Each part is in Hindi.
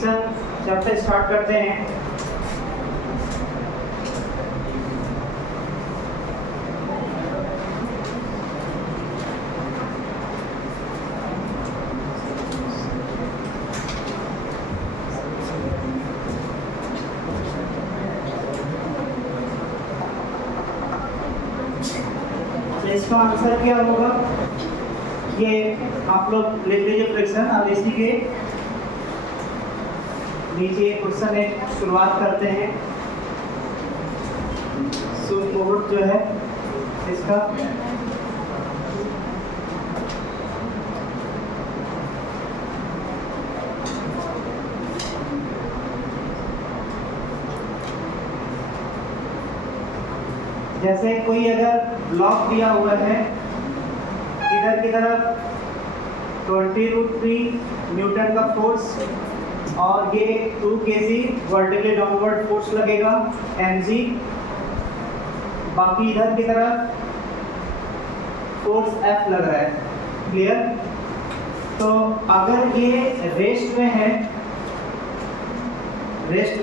फ्रिक्शन चैप्टर स्टार्ट करते हैं। इसका आंसर क्या होगा? ये आप लोग लिख लीजिए फ्रिक्शन। अब इसी के नीचे क्वेश्चन एक शुरुआत करते हैं। कोड जो है इसका जैसे कोई अगर ब्लॉक दिया हुआ है, इधर की तरफ 20√3 न्यूटन का फोर्स और ये 2 kg वर्टिकली डाउनवर्ड फोर्स लगेगा mg, बाकी इधर की तरफ फोर्स F लग रहा है। क्लियर? तो अगर ये रेस्ट में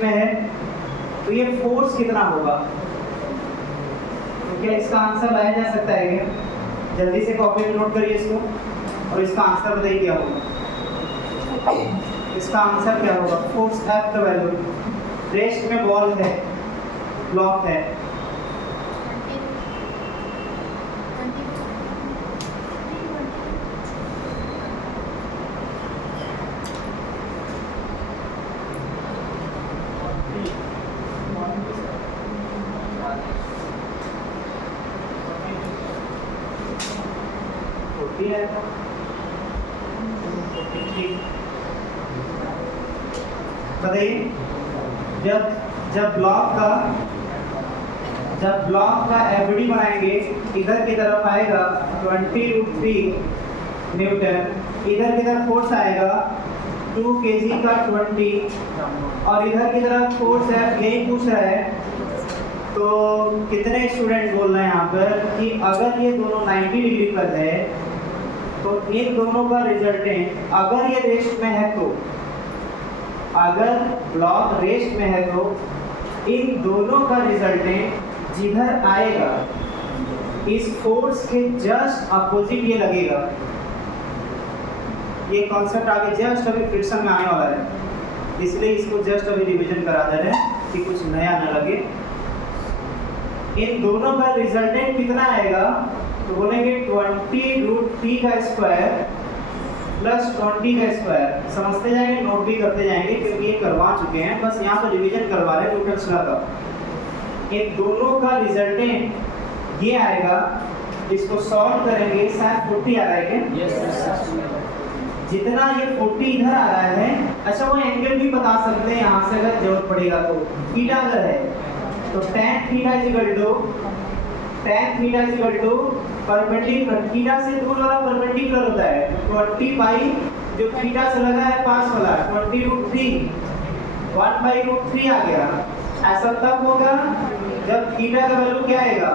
है तो ये फोर्स कितना होगा? क्या इसका आंसर लाया जा सकता है क्या? जल्दी से कॉपी में नोट करिए इसको और इसका आंसर बताइए क्या होगा। इसका आंसर क्या होगा? फोर्स F का वैल्यू, रेस्ट में बॉल है, ब्लॉक है, बताइए। जब ब्लॉक का एवडी बनाएंगे, इधर की तरफ आएगा 20√3 न्यूटन, इधर की तरफ फोर्स आएगा 2 kg का 20 और इधर की तरफ फोर्स है, यही पूछ रहा है। तो कितने स्टूडेंट बोल रहे हैं यहाँ पर कि अगर ये दोनों 90 डिग्री पर है तो इन दोनों का रिजल्टेंट, अगर ये रेस्ट में है तो, अगर ब्लॉक रेस्ट में है तो इन दोनों का रिजल्टेंट जिधर आएगा इस फोर्स के जस्ट अपोजिट ये लगेगा। ये कॉन्सेप्ट आगे जस्ट अभी फ्रिक्शन में आने वाला है, इसलिए इसको जस्ट अभी रिवीजन करा दे रहे हैं कि कुछ नया न लगे। इन दोनों का रिजल्टेंट कितना आएगा? तो बोलेंगे 20√3 का स्क्वायर प्लस 20 का स्क्वायर। समझते जाएंगे, नोट भी करते जाएंगे क्योंकि ये करवा चुके हैं, बस यहाँ पर रिवीजन करवा रहे हैं न्यूटन्स लॉ का। इन दोनों का रिजल्टेंट ये आएगा, इसको सॉल्व करेंगे, शायद 40 आ रहा है क्या? यस। जितना ये 40 इधर आ रहा है, अच्छा वो एंगल भी बता सकते हैं यहाँ से अगर जरूरत पड़ेगा तो। थीटा अगर है तो tan थीटा परपेंडिकुलर, थीटा से दूर वाला परपेंडिकुलर होता है 20 बाई जो थीटा से लगा है पास वाला 20√3, 1/√3 आ गया। ऐसा तब होगा जब थीटा का वैल्यू क्या आएगा?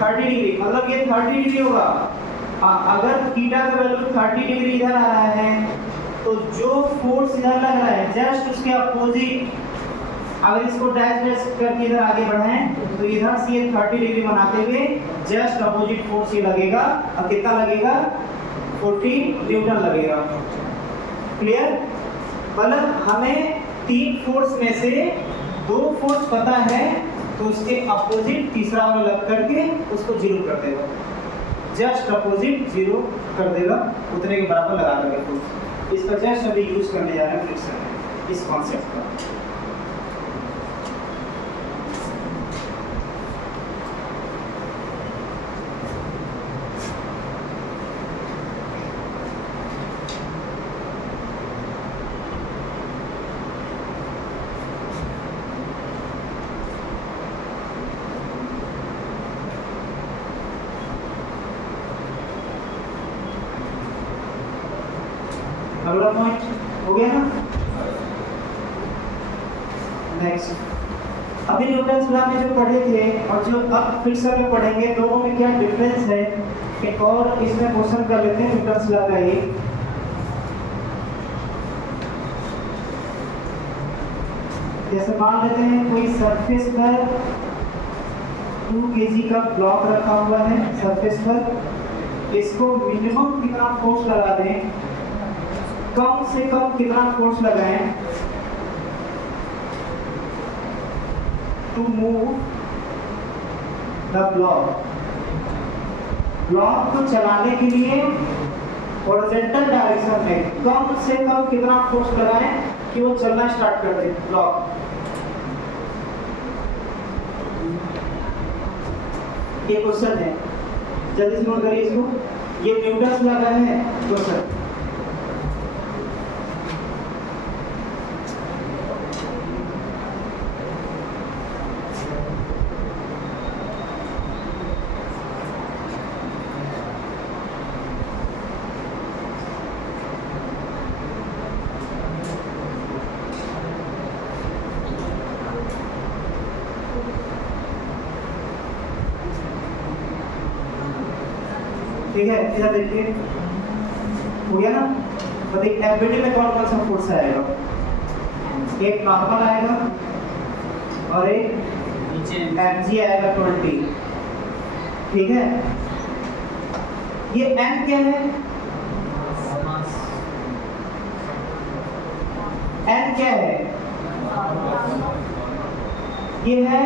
30 डिग्री, मतलब ये 30 डिग्री होगा। अगर थीटा का वैल्यू 30 डिग्री इधर आ रहा है तो जो फोर्स इधर लग रहा है जस्ट उसके अपोजिट, अगर इसको डैश करके इधर आगे बढ़ाएं तो इधर से ये 30 डिग्री बनाते हुए जस्ट अपोजिट फोर्स ये लगेगा। और कितना लगेगा? 40 न्यूटन लगेगा। क्लियर? मतलब हमें 3 फोर्स में से 2 फोर्स पता है तो उसके अपोजिट तीसरा वाला लग करके उसको 0 कर देगा, जस्ट अपोजिट 0 कर देगा, उतने के बराबर लगा करके फोर्स। इसका जस्ट अभी यूज करने जा रहे हैं फ्रिक्शन, इस कॉन्सेप्ट का। अगला पॉइंट हो गया ना। नेक्स्ट, अभी न्यूटन्स लॉ में जो पढ़े थे और जो अब फ्रिक्शन में पढ़ेंगे, दोनों में क्या डिफरेंस है? एक और इसमें क्वेश्चन कर लेते हैं न्यूटन्स लॉ का ही। जैसे मान लेते हैं कोई सरफेस पर 2 kg का ब्लॉक रखा हुआ है सरफेस पर, इसको मिनिमम कितना फोर्स लगा दें, कम से कम कितना फोर्स लगाएं to move the block. Block को चलाने के लिए हॉरिजॉन्टल डायरेक्शन में कम से कम कितना फोर्स लगाएं कि वो चलना स्टार्ट कर दे ब्लॉक। ये क्वेश्चन है, जल्दी से नोट करिए इसको। ये न्यूटन लगा है क्वेश्चन। ठीक है, इधर देखिए हो गया ना। तो देखिए एफबीडी में कौन कौन सा फोर्स आएगा, एक नॉर्मल आएगा और एक एफजी आएगा 20। ठीक है, ये एम क्या है, एन क्या है, ये है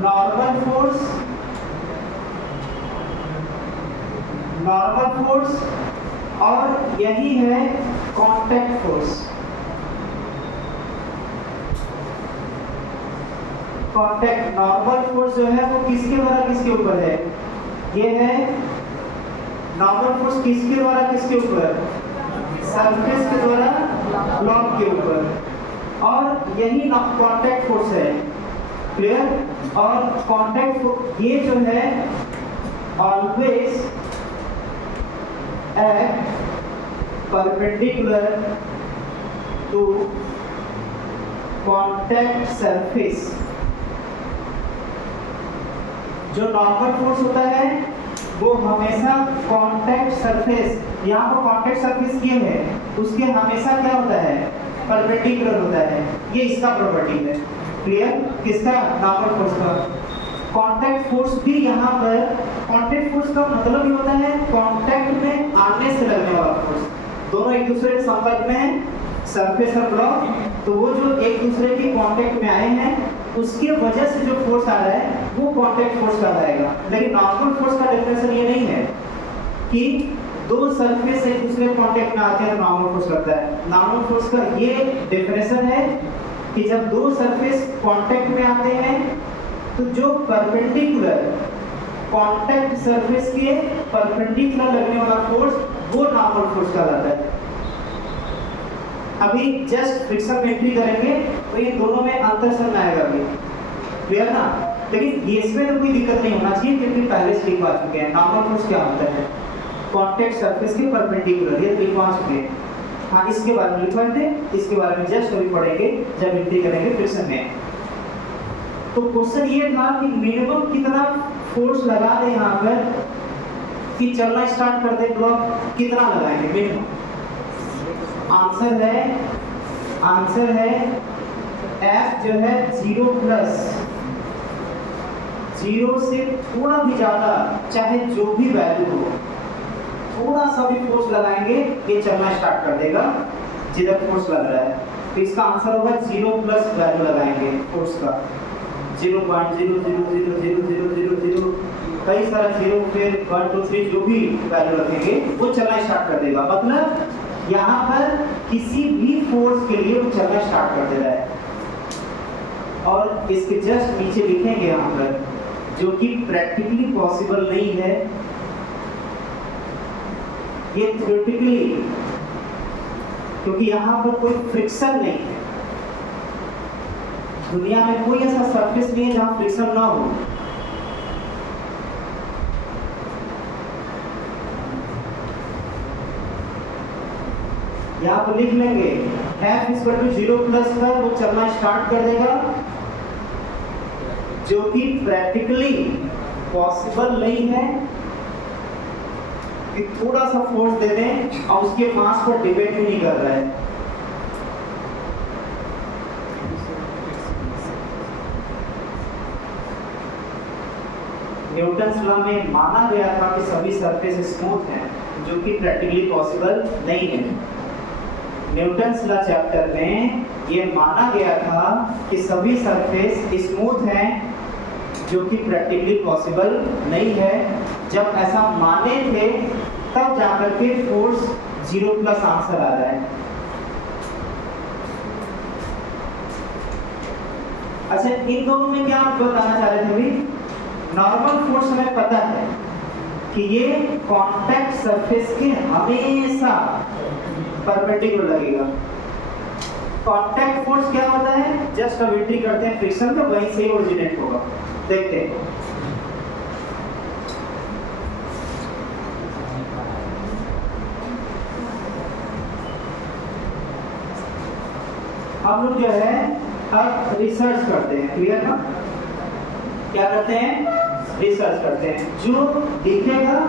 नॉर्मल फोर्स, नॉर्मल फोर्स, और यही है contact force. Contact normal force जो है वो किसके द्वारा किसके ऊपर है, ये है नॉर्मल फोर्स किसके द्वारा किसके ऊपर, सरफेस के द्वारा ब्लॉक के ऊपर, और यही कांटेक्ट फोर्स है। क्लियर। और कांटेक्ट ये जो है always act perpendicular to contact surface। जो नॉर्मल फोर्स होता है वो हमेशा कांटेक्ट सरफेस, यहाँ पर कांटेक्ट सरफेस ये है उसके हमेशा क्या होता है, परपेंडिकुलर होता है। ये इसका प्रॉपर्टी है। क्लियर। किसका, नॉर्मल फोर्स का। कांटेक्ट फोर्स भी यहाँ पर, कांटेक्ट फोर्स का मतलब ये होता है कांटेक्ट में आने से लगने वाला फोर्स, दोनों एक दूसरे के संपर्क में है सरफेस और ब्लॉक, तो वो जो एक दूसरे के कांटेक्ट में आए हैं उसके वजह से जो फोर्स आ रहा है वो कांटेक्ट फोर्स कहलाएगा। लेकिन नॉर्मल फोर्स का डेफिनेशन ये नहीं है कि दो सरफेस एक दूसरे के कांटेक्ट में आते हैं तो नॉर्मल फोर्स लगता है। नॉर्मल फोर्स का ये डेफिनेशन है कि जब दो सरफेस कांटेक्ट में आते हैं तो जो परपेंडिकुलर कांटेक्ट सरफेस के परपेंडिकुलर लगने वाला फोर्स वो नॉर्मल फोर्स कहलाता है। अभी जस्ट फ्रिक्शन में एंट्री करेंगे तो ये दोनों में अंतर समझ आएगा अभी। क्लियर ना। लेकिन इसमें तो कोई दिक्कत नहीं होना चाहिए क्योंकि पहले से लिखवा चुके हैं नॉर्मल फोर्स क्या होता है, कांटेक्ट सरफेस के परपेंडिकुलर, ये लिखवा चुके हैं। हाँ, इसके बारे में लिखवा थे, इसके बारे में जस्ट अभी पढ़ेंगे जब एंट्री करेंगे फ्रिक्शन में। तो क्वेश्चन ये था कि मिनिमम कितना फोर्स लगा दे यहाँ पर कि चलना स्टार्ट कर दे ब्लॉक, कितना लगाएंगे मिनिमम। आंसर है F जो है 0 प्लस 0 से थोड़ा भी ज्यादा, चाहे जो भी वैल्यू हो, थोड़ा सा भी फोर्स लगाएंगे ये चलना स्टार्ट कर देगा जिधर फोर्स लग रहा है। तो इसका आंसर होगा 0 प्लस वैल्यू लगाएंगे फोर्स का, 0.0000000 कई सारा 0, फिर 1 2 3 जो भी वैल्यू रखेंगे वो चलना स्टार्ट कर देगा। मतलब यहाँ पर किसी भी फोर्स के लिए वो चलना स्टार्ट कर दे रहा है। और इसके जस्ट नीचे लिखेंगे यहाँ पर, जो कि प्रैक्टिकली पॉसिबल नहीं है, ये थ्योरेटिकली, क्योंकि यहाँ पर कोई फ्रिक्शन नहीं है। दुनिया में कोई ऐसा सरफेस नहीं है जहां फ्रिक्शन ना हो। यहाँ पर लिख लेंगे F = 0 प्लस पर वो चलना स्टार्ट कर देगा, जो कि प्रैक्टिकली पॉसिबल नहीं है कि थोड़ा सा फोर्स दे दें और उसके मास पर डिपेंड भी नहीं कर रहा है। न्यूटन्स लॉ में माना गया था कि सभी सरफेस स्मूथ हैं, जो कि प्रैक्टिकली पॉसिबल नहीं है। न्यूटन्स लॉ चैप्टर में ये माना गया था कि सभी सरफेस स्मूथ हैं, जो कि प्रैक्टिकली पॉसिबल नहीं है। जब ऐसा माने थे तब जाकर के फोर्स 0 प्लस आंसर आ रहा है। अच्छा, इन दोनों में क्या आप बताना चाह रहे थे अभी? नॉर्मल फोर्स हमें पता है कि ये कॉन्टैक्ट सरफेस के हमेशा परपेंडिकुलर लगेगा। कॉन्टैक्ट फोर्स क्या होता है? जस्ट अब एंट्री करते हैं फ्रिक्शन में, वहीं से ओरिजिनेट होगा। देखते हैं। हम लोग जो है अब रिसर्च करते हैं, क्लियर ना? क्या करते हैं? रिसर्च करते हैं। जो दिखेगा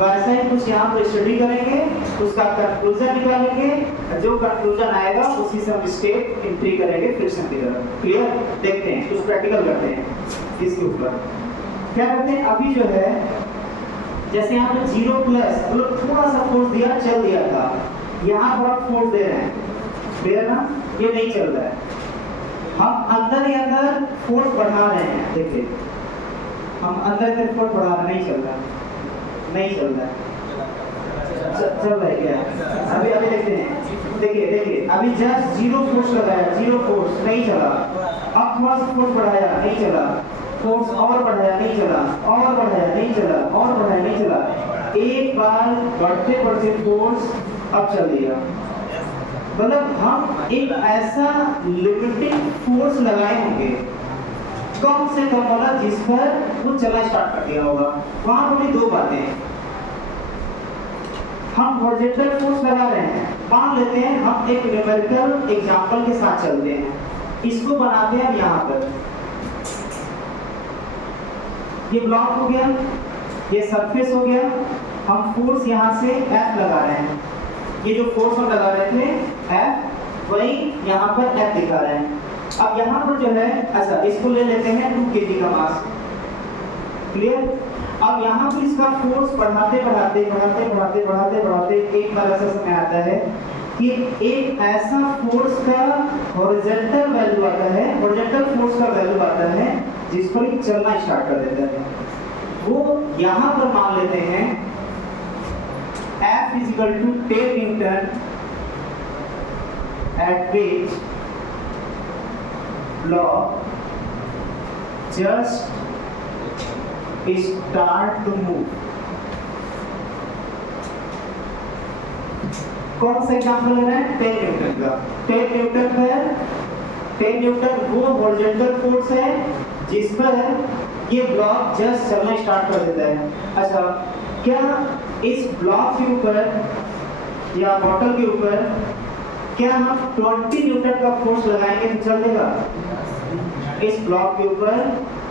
वैसा ही कुछ यहाँ पर स्टडी करेंगे, उसका कंक्लूजन निकालेंगे, जो कंक्लूजन आएगा उसी से हम स्टेप एंट्री करेंगे फ्रिक्शन की तरफ। क्लियर? देखते हैं, कुछ प्रैक्टिकल करते हैं इसके ऊपर। क्या करते हैं? अभी जो है जैसे यहाँ पे 0 प्लस मतलब थोड़ा सा फोर्स दिया, चल दिया था, यहाँ पर आप फोर्स दे रहे हैं, क्लियर ना? ये नहीं चल रहा है। हम अंदर ही अंदर फोर्स बढ़ा रहे हैं, देखिए हम अंदर से फोर्स बढ़ा रहे, नहीं चल रहा, नहीं चल रहा है, चल रहा है क्या? अभी अभी देखते हैं, देखिए अभी जस्ट 0 फोर्स लगाया, 0 फोर्स, नहीं चला। अब थोड़ा सा फोर्स बढ़ाया, नहीं चला, फोर्स और बढ़ाया, नहीं चला, और बढ़ाया, नहीं चला, और बढ़ाया, नहीं चला। एक बार बढ़ते बढ़ते फोर्स अब चल दिया। मतलब हम एक ऐसा लिमिटिंग फोर्स लगाए होंगे कम से कम वाला, जिस पर वो चलना स्टार्ट कर दिया होगा। वहां पर भी दो बातें, हम हॉरिजॉन्टल फोर्स लगा रहे हैं, मान लेते हैं हम एक न्यूमेरिकल एग्जांपल के साथ चलते हैं, इसको बनाते हैं यहाँ पर। ये ब्लॉक हो गया, ये सरफेस हो गया, हम फोर्स यहाँ से F लगा रहे हैं। ये जो फोर्स हम लगा रहे थे F, वही यहाँ पर F दिखा रहे हैं। अब यहाँ पर जो है, अच्छा इसको ले लेते हैं 2 kg का मास, क्लियर? अब यहाँ पर इसका फोर्स बढ़ाते बढ़ाते बढ़ाते बढ़ाते बढ़ाते बढ़ाते एक बार ऐसा समय आता है कि एक ऐसा फोर्स का हॉरिजॉन्टल वैल्यू आता है, हॉरिजॉन्टल फोर्स का वैल्यू आता है जिस पर ये चलना स्टार्ट कर देता है। वो यहाँ पर मान लेते हैं F is equal to 10 Newton at which block just start to move। कौन सा एग्जाम्पल ले रहे हैं? 10 न्यूटन का। 10 न्यूटन पर 10 न्यूटन वो हॉरिजॉन्टल फोर्स है जिस पर ये ब्लॉक जस्ट चलना स्टार्ट कर देता है। अच्छा, क्या इस ब्लॉक के ऊपर या बॉटल के ऊपर क्या हम 20 न्यूटन का फोर्स लगाएंगे तो चल देगा? इस ब्लॉक के ऊपर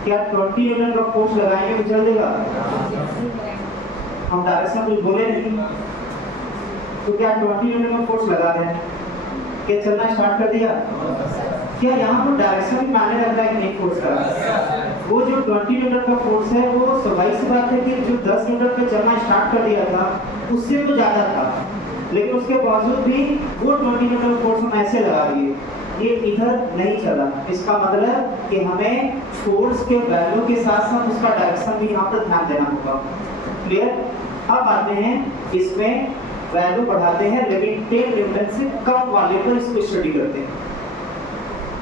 क्या 20 न्यूटन का फोर्स लगाएंगे तो चल देगा? हम डायरेक्शन कुछ बोले नहीं, तो क्या 20 न्यूटन का फोर्स लगा दें, क्या चलना स्टार्ट कर दिया? क्या यहाँ पर डायरेक्शन भी मायने रखता है कि नहीं फोर्स का? वो जो 20 न्यूटन का फोर्स है वो स्वाभाविक सी बात है कि जो 10 न्यूटन पे चलना स्टार्ट कर दिया था उससे तो ज़्यादा था, लेकिन उसके बावजूद भी वो 20 न्यूटन फोर्स हम ऐसे लगा दिए, ये इधर नहीं चला। इसका मतलब कि हमें फोर्स के वैल्यू के साथ साथ उसका डायरेक्शन भी यहाँ पर ध्यान देना होगा। क्लियर? अब आते हैं इसमें वैल्यू बढ़ाते हैं, लेकिन 10 न्यूटन से कम वाले पर इसको स्टडी करते हैं।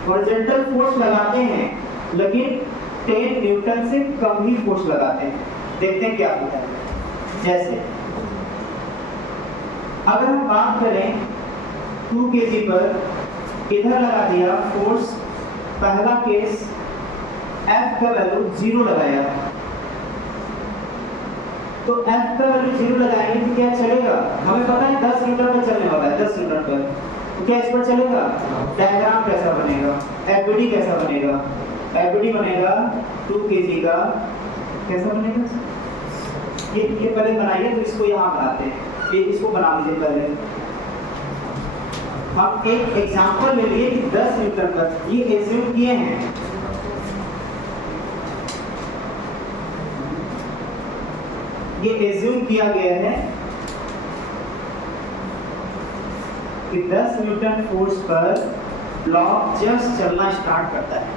हॉरिजॉन्टल फोर्स लगाते हैं लेकिन 10 न्यूटन से कम ही फोर्स लगाते हैं। देखते हैं क्या होता है। जैसे अगर हम बात करें 2 kg पर, इधर लगा दिया फोर्स, पहला केस F का वैल्यू 0 लगाया, तो F का वैल्यू 0 लगाएंगे तो क्या चलेगा? हमें पता है 10 न्यूटन पर चलने वाला है, 10 न्यूटन पर, तो क्या इस पर चलेगा? डायग्राम कैसा बनेगा? FBD कैसा बनेगा? FBD बनेगा 2 kg का, कैसा बनेगा? ये पहले बनाइए, तो इसको यहाँ बनाते हैं, ये इसको बना लीजिए पहले। हम एक एग्जांपल ले लिए कि 10 न्यूटन पर, ये एज्यूम किए हैं ये एज्यूम किया गया है कि 10 न्यूटन फोर्स पर ब्लॉक जस्ट चलना स्टार्ट करता है।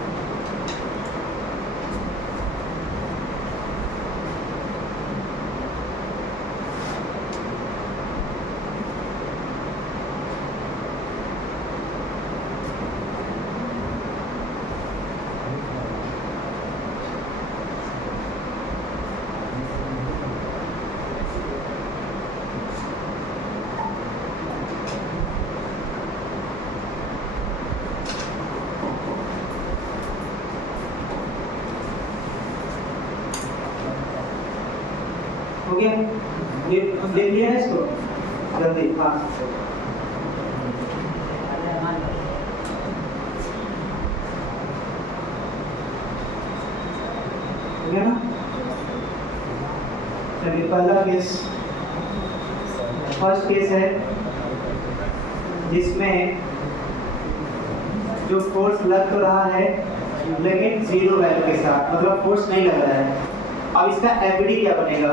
हो गया? ये देख लिया है इसको जल्दी? हाँ, हो गया ना? चलिए पहला केस, फर्स्ट केस है जिसमें जो फोर्स लग तो रहा है लेकिन जीरो वैल्यू के साथ, मतलब फोर्स नहीं लग रहा है। अब इसका एफडी क्या बनेगा?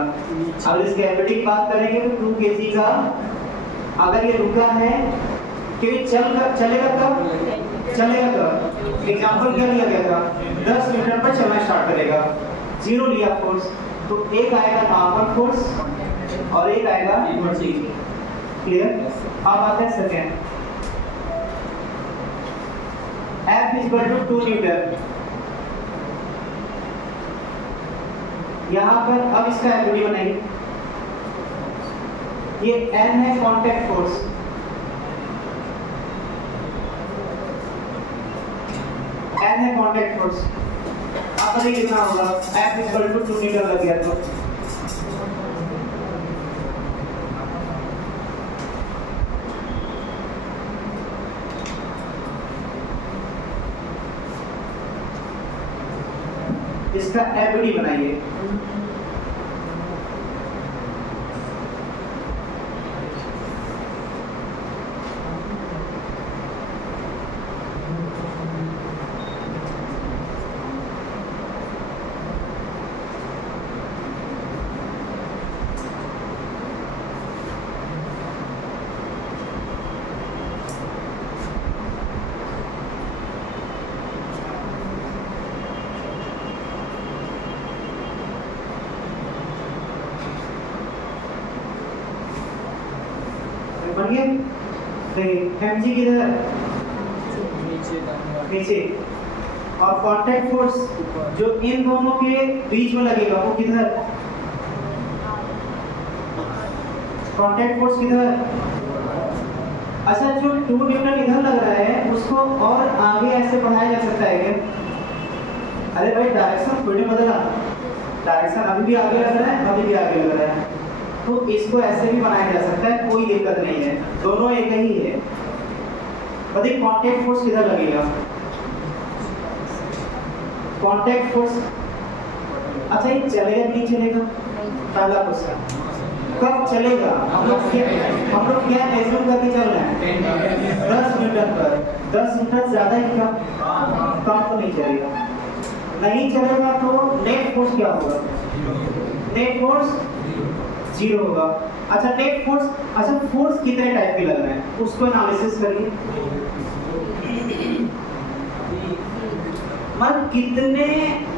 अगर इसके एफडी की बात करेंगे तो 2 kg का, अगर ये रुका है कि चलेगा कब? चलेगा कब? एग्जांपल क्या लिया गया था? 10 न्यूटन पर चलना स्टार्ट करेगा, जीरो लिया फोर्स, तो एक आएगा नॉर्मल फोर्स और एक आएगा इनर्जी। क्लियर? अब आते हैं सेकंड, F = 2 न्यूटन। यहाँ पर अब इसका एफडी बनाइए। ये N है कांटेक्ट फोर्स, N है कांटेक्ट फोर्स। आप बताइए कितना होगा? F = 2 न्यूटन लग गया तो इसका एफडी बनाइए। बन गया? देखिए mg किधर है? नीचे। और कांटेक्ट फोर्स जो इन दोनों के बीच में लगेगा वो किधर? कांटेक्ट फोर्स किधर? अच्छा, जो 2 न्यूटन इधर लग रहा है उसको और आगे ऐसे बढ़ाया जा सकता है क्या? अरे भाई डायरेक्शन थोड़ी बदला, डायरेक्शन अभी भी आगे लग रहा है, अभी भी आगे लग रहा है, तो इसको ऐसे भी बनाया जा सकता है, कोई दिक्कत नहीं है, दोनों एक ही है। बताइए कांटेक्ट फोर्स किधर लगेगा? कांटेक्ट फोर्स, अच्छा ये चलेगा नहीं चलेगा? पहला क्वेश्चन, कब चलेगा? हम लोग क्या एज्यूम करके चल रहे हैं? 10 न्यूटन पर। 10 न्यूटन ज्यादा ही कम तो नहीं चलेगा। नहीं चलेगा तो नेट फोर्स क्या होगा? नेट फोर्स जीरो होगा। अच्छा नेट फोर्स, अच्छा फोर्स कितने टाइप के लग रहे हैं उसको एनालिसिस करिए। मतलब कितने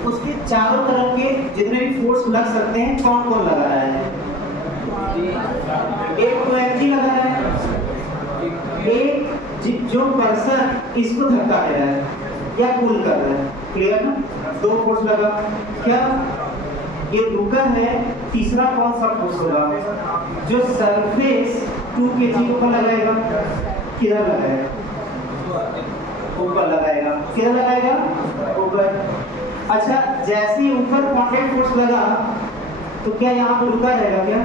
उसके चारों तरफ के जितने भी फोर्स लग सकते हैं कौन कौन लगा रहा है? एक तो एफजी लगा रहा है, एक जो पर्सन इसको धक्का दे रहा है या पुल कर रहा है। क्लियर ना? 2 फोर्स लगा। क्या ये रुका है? तीसरा कौन सा फोर्स होगा? जो सरफेस 2 kg के ऊपर लगाएगा। किधर लगाएगा? ऊपर लगाएगा। किधर लगाएगा? ऊपर। अच्छा जैसे ही ऊपर कांटेक्ट फोर्स लगा तो क्या यहाँ पर रुका रहेगा? क्या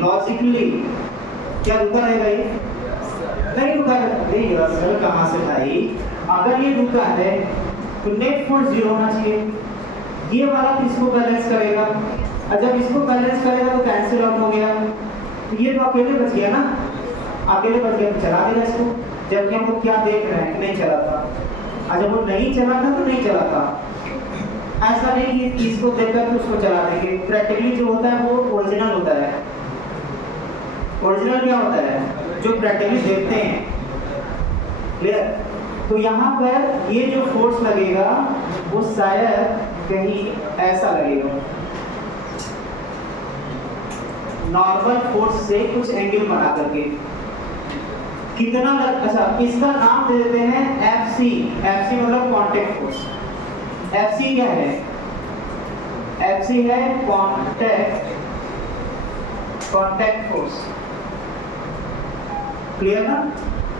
लॉजिकली क्या रुका रहेगा? ये नहीं रुका रहेगा। सर कहाँ से भाई? अगर ये रुका है तो नेट फोर्स जीरो होना चाहिए। ये वाला इसको बैलेंस करेगा, और जब इसको बैलेंस करेगा तो कैंसिल आउट हो गया, तो ये तो अकेले बच गया ना, अकेले बच गया तो चला देगा इसको। जबकि हम लोग क्या देख रहे हैं कि नहीं चला था, और जब वो नहीं चला था तो नहीं चला था। ऐसा नहीं कि इसको देखकर के उसको चला देंगे। प्रैक्टिकली जो होता है वो ओरिजिनल होता है। ओरिजिनल क्या होता है? जो प्रैक्टिकली देखते हैं। क्लियर? तो यहाँ पर ये जो फोर्स लगेगा वो शायद कहीं ऐसा लगेगा, नॉर्मल फोर्स से कुछ एंगल बना करके। कितना अच्छा, इसका नाम दे देते हैं FC। FC मतलब कांटेक्ट फोर्स। FC क्या है? FC है कांटेक्ट फोर्स। क्लियर ना?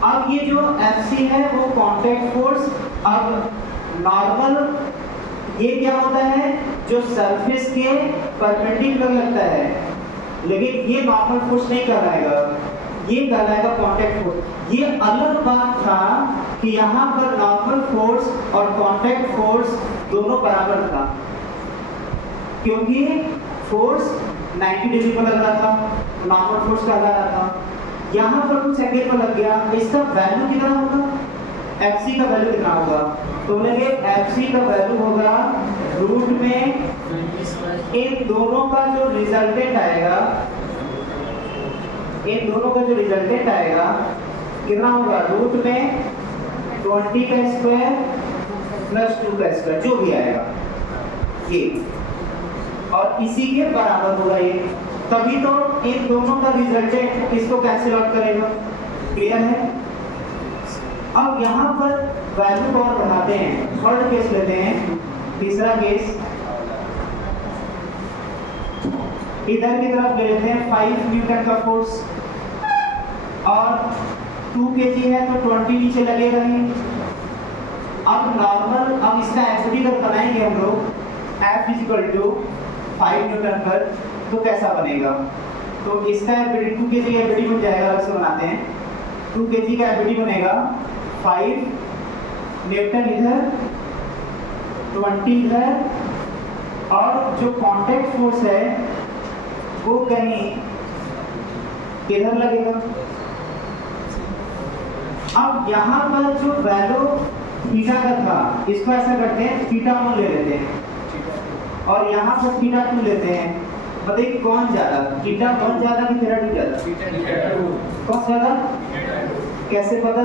अब ये जो FC है वो कांटेक्ट फोर्स। अब नॉर्मल ये क्या होता है? जो सरफेस के परपेंडिकुलर लगता है, लेकिन ये नॉर्मल फोर्स नहीं कहलाएगा, ये कहलाएगा कांटेक्ट फोर्स। ये अलग बात था कि यहाँ पर नॉर्मल फोर्स और कांटेक्ट फोर्स दोनों बराबर था, क्योंकि फोर्स 90 डिग्री पर लग रहा था, नॉर्मल फोर्स का लग रहा था। यहाँ पर कुछ एंगल पर लग गया, इसका वैल्यू कितना होगा? FC का वैल्यू कितना होगा? तो बोलेंगे FC का वैल्यू होगा रूट में इन दोनों का जो रिजल्टेंट आएगा, इन दोनों का जो रिजल्टेंट आएगा कितना होगा? रूट में 20 का स्क्वायर प्लस 2 का स्क्वायर, जो भी आएगा ये, और इसी के बराबर होगा ये। तभी तो इन दोनों का रिजल्टेंट इसको कैंसिल आउट करेगा। क्लियर है? अब यहाँ पर वैल्यू को और बढ़ाते हैं। थर्ड केस लेते हैं, तीसरा केस इधर की तरफ ले लेते हैं। 5 न्यूटन का फोर्स और 2 kg है तो 20 नीचे लगेगा ही। अब नॉर्मल, अब इसका एफडी अगर बनाएंगे हम लोग F = 5 न्यूटन पर, तो कैसा बनेगा? तो इसका एफडी 2 kg एफडी बन जाएगा। वैसे बनाते हैं, 2 kg का एफडी बनेगा 5 न्यूटन इधर, 20 इधर, और जो कांटेक्ट फोर्स है वो कहीं इधर लगेगा। अब यहाँ पर जो वैल्यू थीटा का था, इसको ऐसा करते हैं, θ1 ले लेते हैं और यहाँ पर θ2 लेते हैं। बताइए कौन ज्यादा, θ1 ज्यादा कि θ2 ज्यादा? कौन ज्यादा? कैसे पता?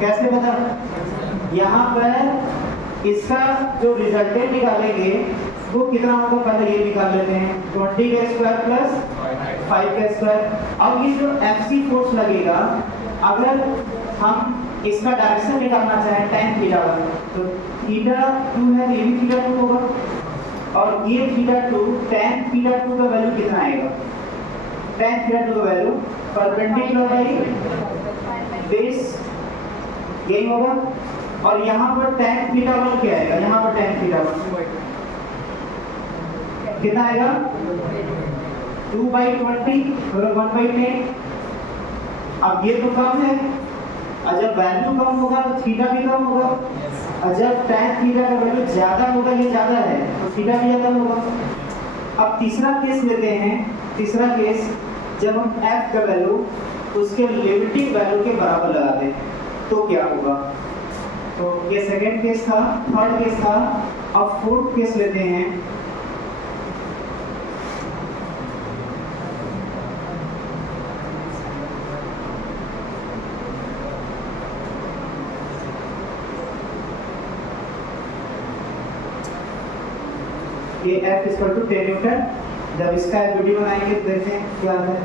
कैसे पता? यहाँ पर इसका जो रिजल्टेंट निकालेंगे वो कितना होगा, पहले ये निकाल लेते हैं। 20 का स्क्वायर प्लस 5 का स्क्वायर। अब ये जो FC फोर्स लगेगा, अगर हम इसका डायरेक्शन निकालना चाहें tan θ1, तो θ2 है, ये भी θ2 होगा, और ये θ2, tan θ2 का वैल्यू कितना आएगा? tan θ2 का वैल्यू परपेंडिकुलर बाई बेस, यही होगा। और यहाँ पर tan θ1 क्या आएगा? यहाँ पर tan θ1 कितना आएगा? 2/20 और 1/10। अब ये तो कम है, और जब वैल्यू कम होगा तो थीटा भी कम होगा, और जब tan थीटा का वैल्यू ज्यादा होगा, ये ज्यादा है, तो थीटा भी ज्यादा होगा। अब तीसरा केस लेते हैं। तीसरा केस, जब हम F का वैल्यू उसके लिमिटिंग वैल्यू के बराबर लगाते हैं तो क्या होगा? तो ये सेकेंड केस था, थर्ड केस था। अब फोर्थ केस लेते हैं। ये F = 10 न्यूटन। जब इसका वीडियो बनाएंगे तो देखते हैं क्या है।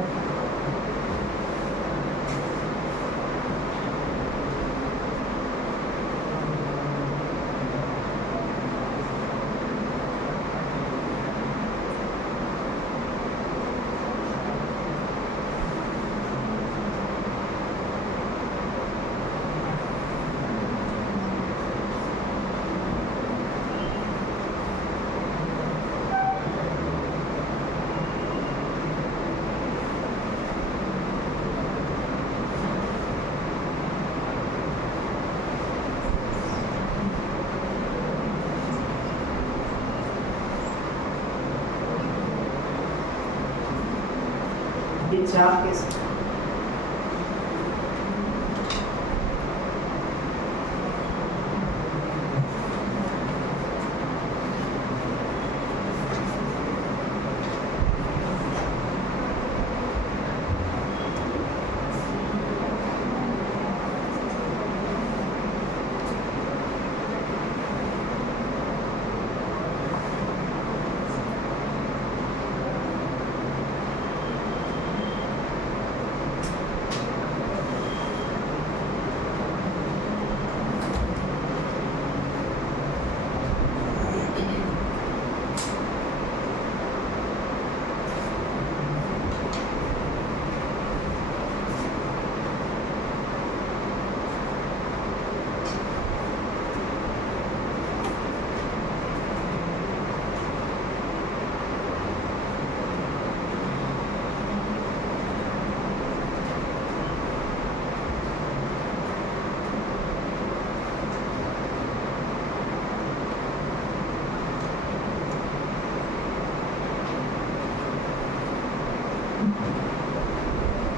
चार केस।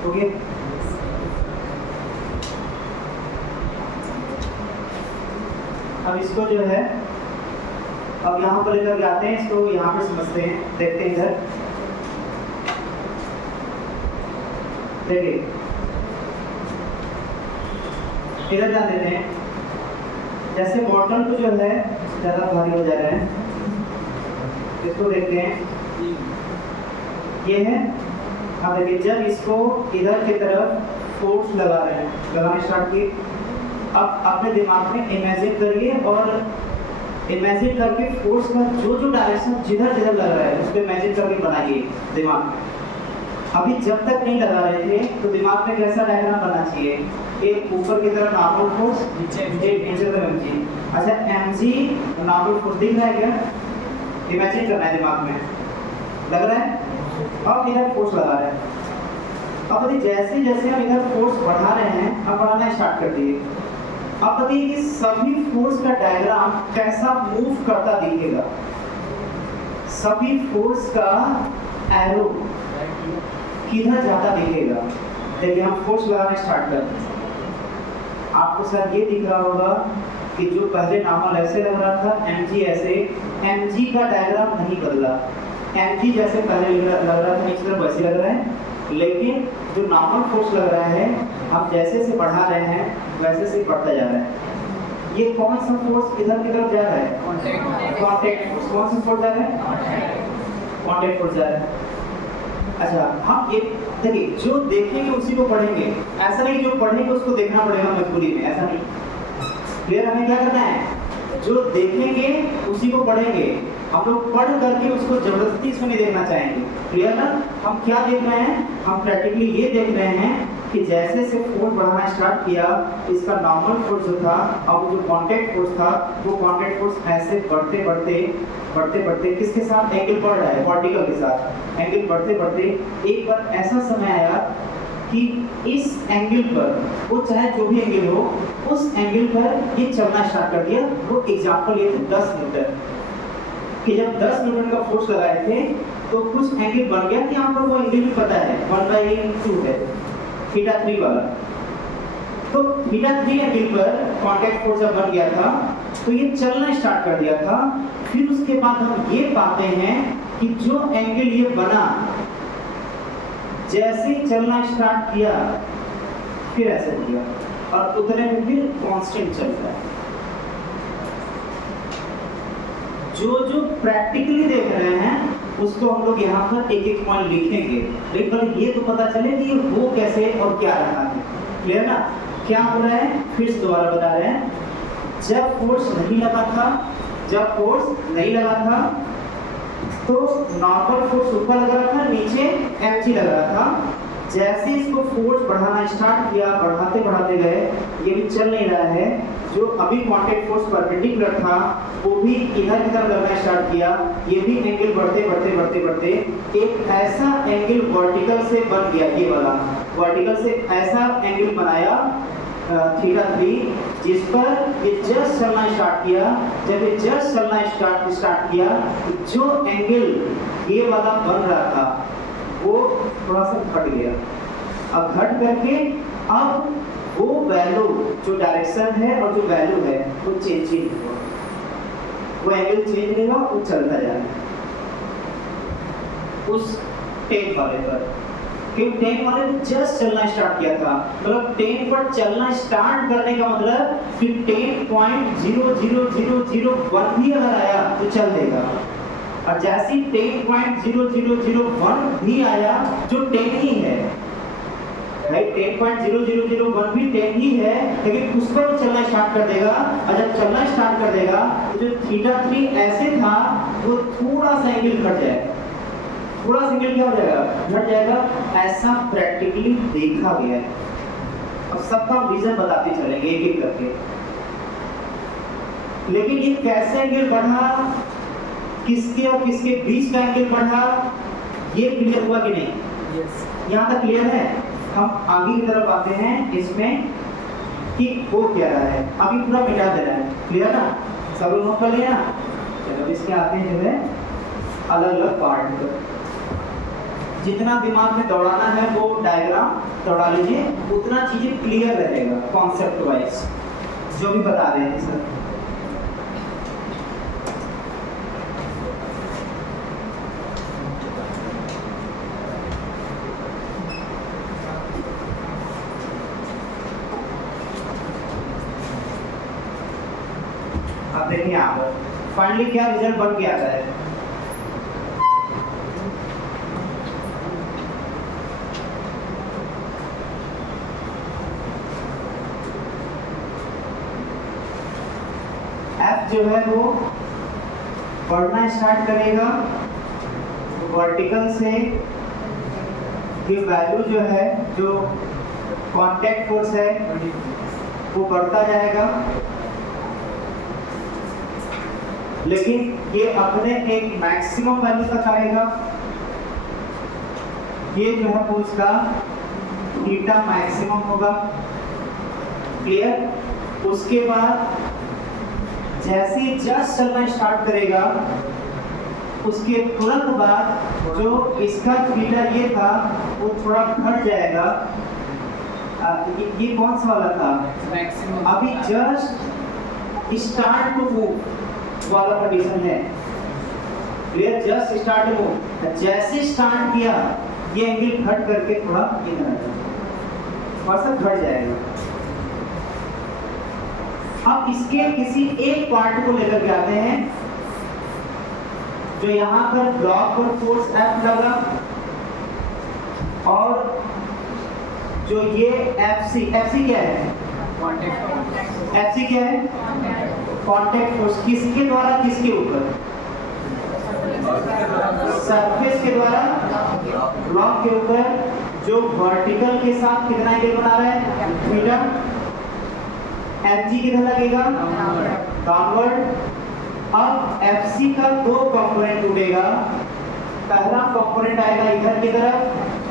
ओके। अब इसको जो है अब यहाँ पर लेकर आते हैं, इसको यहाँ पे समझते हैं, देखते हैं इधर। देखिए इधर ध्यान देते हैं, जैसे बॉटल को जो है ज़्यादा भारी हो जा रहा है, इसको देखते हैं, ये है। अब देखिए जब इसको इधर की तरफ फोर्स लगा रहे हैं, लगाना स्टार्ट किए, अब अपने दिमाग में इमेजिन करिए और इमेजिन करके फोर्स का जो जो डायरेक्शन जिधर जिधर लग रहा है उसको इमेजिन करके बनाइए दिमाग में। अभी जब तक नहीं लगा रहे थे तो दिमाग में कैसा डायग्राम बनना चाहिए, एक ऊपर की तरफ नॉर्मल फोर्स, नीचे तरफ एमजी। अच्छा एमजी नॉर्मल फोर्स दिख रहा है क्या? इमेजिन करना है दिमाग में, लग रहा है? अब इधर फोर्स लगा रहे हैं। अब देखिए जैसे जैसे हम इधर फोर्स बढ़ा रहे हैं, अब बढ़ाना स्टार्ट कर दिए। अब देखिए कि सभी फोर्स का डायग्राम कैसा मूव करता दिखेगा, सभी फोर्स का एरो किधर जाता दिखेगा। देखिए हम फोर्स लगाना स्टार्ट करते हैं, आपको शायद ये दिख रहा होगा कि जो पहले नॉर्मल ऐसे लग रहा था, एमजी ऐसे, एमजी का डायग्राम नहीं बदला, एमजी जैसे पहले लग रहा था इस तरफ वैसे लग रहा है, लेकिन जो नॉर्मल फोर्स लग रहा है हम जैसे से बढ़ा रहे हैं वैसे से बढ़ता जा रहा है। ये कौन सा फोर्स इधर की तरफ जा रहा है? Contact force. कौन सा फोर्स जा रहा है? कॉन्टैक्ट फोर्स जा रहा है। अच्छा हम ये देखिए जो देखेंगे उसी को पढ़ेंगे, ऐसा नहीं जो पढ़ेंगे उसको देखना पड़ेगा मजबूरी में, ऐसा नहीं। क्लियर? हमें क्या करना है, जो देखेंगे उसी को पढ़ेंगे, हम लोग पढ़ करके उसको जबरदस्ती इसमें नहीं देखना चाहेंगे। क्लियर ना? हम क्या देख रहे हैं, हम प्रैक्टिकली ये देख रहे हैं कि जैसे से फोर्स बढ़ाना स्टार्ट किया, इसका नॉर्मल फोर्स जो था, अब जो कांटेक्ट फोर्स था, वो कांटेक्ट फोर्स ऐसे बढ़ते बढ़ते किसके साथ एंगल बढ़ रहा है, पार्टिकल के साथ एंगल बढ़ते बढ़ते एक बार ऐसा समय आया कि इस एंगल पर, वो चाहे जो भी एंगल हो, उस एंगल पर ये चलना स्टार्ट कर दिया। वो एग्जांपल ये थे 10 न्यूटन, कि जब 10 न्यूटन का फोर्स लगाए थे तो कुछ एंगल बन गया कि यहाँ पर वो एंगल भी पता है 1/2 है, θ3 वाला। तो θ3 एंगल पर कांटेक्ट फोर्स जब बन गया था तो ये चलना स्टार्ट कर दिया था। फिर उसके बाद हम ये पाते हैं कि जो एंगल ये बना, जैसे चलना स्टार्ट किया फिर ऐसे हो गया और उतने में फिर कांस्टेंट चल रहा है। जो जो प्रैक्टिकली देख रहे हैं उसको हम लोग यहाँ पर एक एक पॉइंट लिखेंगे, लेकिन ये तो पता चले कि वो कैसे और क्या रहा है। क्लियर ना? क्या हो रहा है, फिर से दोबारा बता रहे हैं। जब फोर्स नहीं लगा था तो नॉर्मल फोर्स ऊपर लग रहा था, नीचे एमजी लग रहा था। जैसे इसको फोर्स बढ़ाना स्टार्ट किया, बढ़ाते बढ़ाते गए, ये भी चल नहीं रहा है। जो अभी कांटेक्ट फोर्स परपेंडिकुलर था वो भी इधर की तरफ लगना स्टार्ट किया, ये भी एंगल बढ़ते एक ऐसा एंगल वर्टिकल से बन गया, ये वाला वर्टिकल से ऐसा एंगल बनाया θ3, जिस पर ये जस्ट चलना स्टार्ट किया। जब ये जस्ट चलना स्टार्ट किया तो जो एंगल ये वाला बन रहा था वो थोड़ा सा घट गया। अब घट करके अब वो वैल्यू, जो डायरेक्शन है और जो वैल्यू है वो चेंज ही होगा, वो एंगल चेंज नहीं होगा, वो चलता जाएगा उस 10 वाले पर। क्योंकि 10 वाले ने जस्ट चलना स्टार्ट किया था, मतलब 10 पर चलना स्टार्ट करने का मतलब कि 10.00001 भी अगर आया तो चल देगा, और जैसे 10.0001 भी आया जो 10 ही है, राइट, 10.0001 भी 10 ही है, लेकिन उस पर वो चलना स्टार्ट कर देगा। और जब चलना स्टार्ट कर देगा तो जो θ3 ऐसे था वो थोड़ा सा एंगल घट जाएगा, थोड़ा सा एंगल क्या हो जाएगा, घट जाएगा। ऐसा प्रैक्टिकली देखा गया है। अब सबका रीजन बताते चलेंगे एक एक करके। लेकिन ये कैसे एंगल बढ़ा, किसके और किसके बीच का एंगल बढ़ा, ये क्लियर हुआ कि नहीं? yes. यहाँ तक क्लियर है? हम आगे की तरफ आते हैं इसमें कि वो क्या रहा है। अभी पूरा मिटा देना है, क्लियर ना? सब लोग नोट कर लिया ना? चलो इसके आते हैं जो है अलग अलग पार्ट पर। जितना दिमाग में दौड़ाना है वो डायग्राम दौड़ा लीजिए, उतना चीजें क्लियर रहेगा कॉन्सेप्ट वाइज जो भी बता रहे हैं सर। अब देखिए आप फाइनली क्या रिजल्ट बन के आता है। F जो है वो बढ़ना स्टार्ट करेगा वर्टिकल से, ये वैल्यू जो है जो कांटेक्ट फोर्स है वो बढ़ता जाएगा, लेकिन ये अपने एक मैक्सिमम वैल्यू तक आएगा। ये जो है वो उसका थीटा मैक्सिमम होगा, क्लियर। उसके बाद जैसे ही जस्ट चलना स्टार्ट करेगा उसके तुरंत बाद जो इसका थीटा ये था वो थोड़ा घट जाएगा। ये कौन सा वाला था? मैक्सिमम। अभी जस्ट स्टार्ट टू मूव वाला कंडीशन है, clear. Just start to move, जैसे स्टार्ट किया ये एंगल घट करके थोड़ा इधर घट जाएगा। अब इसके किसी एक पार्ट को लेकर के आते हैं, जो यहाँ पर ब्लॉक पर फोर्स F लगा और जो ये FC क्या है? FC क्या है? Contact force. किसके द्वारा किसके ऊपर? सरफेस के द्वारा ब्लॉक के ऊपर, जो वर्टिकल के साथ कितना एंगल बना रहा है? थीटा। Fg किधर लगेगा? डाउनवर्ड। अब FC का दो कंपोनेंट टूटेगा। पहला कंपोनेंट आएगा इधर की तरफ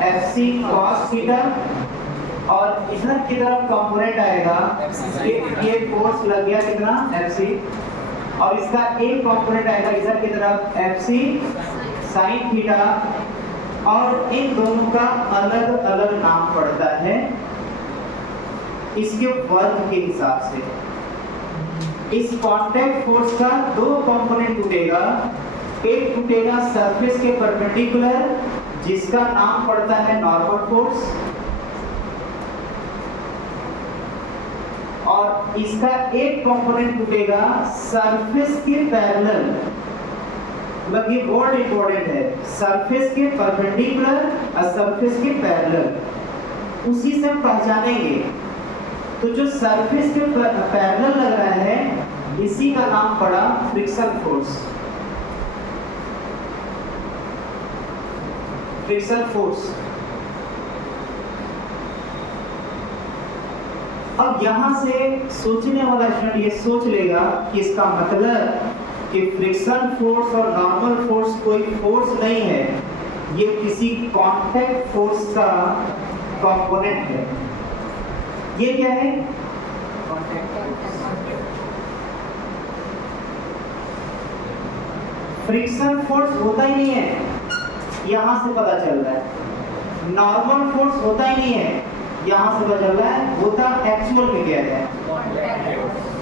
FC cos थीटा, और इधर की तरफ कंपोनेंट आएगा ये फोर्स लग गया कितना? FC, और इसका एक कंपोनेंट आएगा इधर की तरफ FC sin थीटा, और इन दोनों का अलग अलग नाम पड़ता है इसके वर्ग के हिसाब से। इस कांटेक्ट फोर्स का दो कंपोनेंट टूटेगा, एक टूटेगा सरफेस के परपेंडिकुलर जिसका नाम पड़ता है नॉर्मल फोर्स, और इसका एक कंपोनेंट टूटेगा सरफेस के पैरेलल। मतलब ये वर्ड इंपॉर्टेंट है, सरफेस के परपेंडिकुलर और सरफेस के पैरेलल। उसी से हम पहचानेंगे। तो जो सरफेस के पैरेलल लग रहा है इसी का नाम पड़ा फ्रिक्शन फोर्स। Friction force. अब यहां से सोचने वाला स्टूडेंट ये सोच लेगा कि इसका मतलब कि फ्रिक्शन फोर्स और नॉर्मल फोर्स कोई फोर्स नहीं है, ये किसी कांटेक्ट फोर्स का कंपोनेंट है। ये क्या है? फ्रिक्शन फोर्स होता ही नहीं है, यहां से पता चल रहा है। नॉर्मल फोर्स होता ही नहीं है, यहां से पता चल रहा है। होता एक्चुअल में क्या है?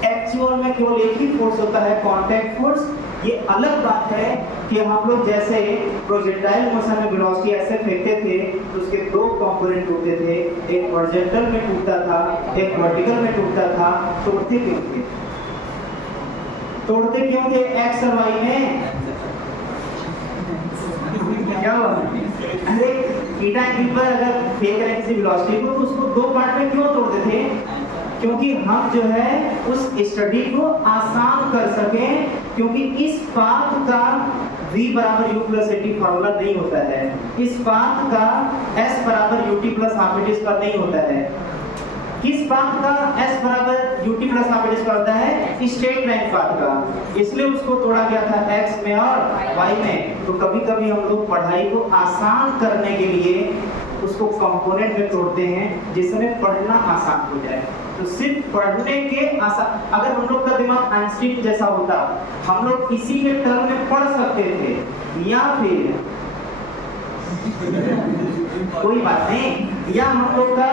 एक्चुअल में केवल एक ही फोर्स होता है, कांटेक्ट फोर्स। ये अलग बात है कि हम लोग जैसे प्रोजेक्टाइल मोशन में वेलोसिटी ऐसे फेंकते थे तो उसके दो कंपोनेंट होते थे, एक हॉरिजॉन्टल में टूटता था, एक वर्टिकल में टूटता था। तोड़ते क्यों थे? तोड़ते क्यों थे? एक्स और वाई में क्या हुआ? अरे थीटा एंगल पर अगर फेंक रहे किसी वेलोसिटी को तो उसको दो पार्ट में क्यों तोड़ते थे? क्योंकि हम जो है उस स्टडी को आसान कर सकें, क्योंकि इस पाथ का v बराबर u प्लस at फॉर्मूला नहीं होता है, इस पाथ का s बराबर ut plus half at square नहीं होता है। किस पाथ का s बराबर ut plus half at square होता है? स्ट्रेट लाइन पाथ का, इसलिए उसको तोड़ा गया था x में और y में। तो कभी कभी हम लोग पढ़ाई को आसान करने के लिए उसको कंपोनेंट में तोड़ते हैं जिसमें पढ़ना आसान हो जाए। तो सिर्फ पढ़ने के आसान, अगर हम लोग का दिमाग आइंस्टीन जैसा होता हम लोग इसी के टर्म में पढ़ सकते थे, या फिर कोई बात नहीं। या हम लोग का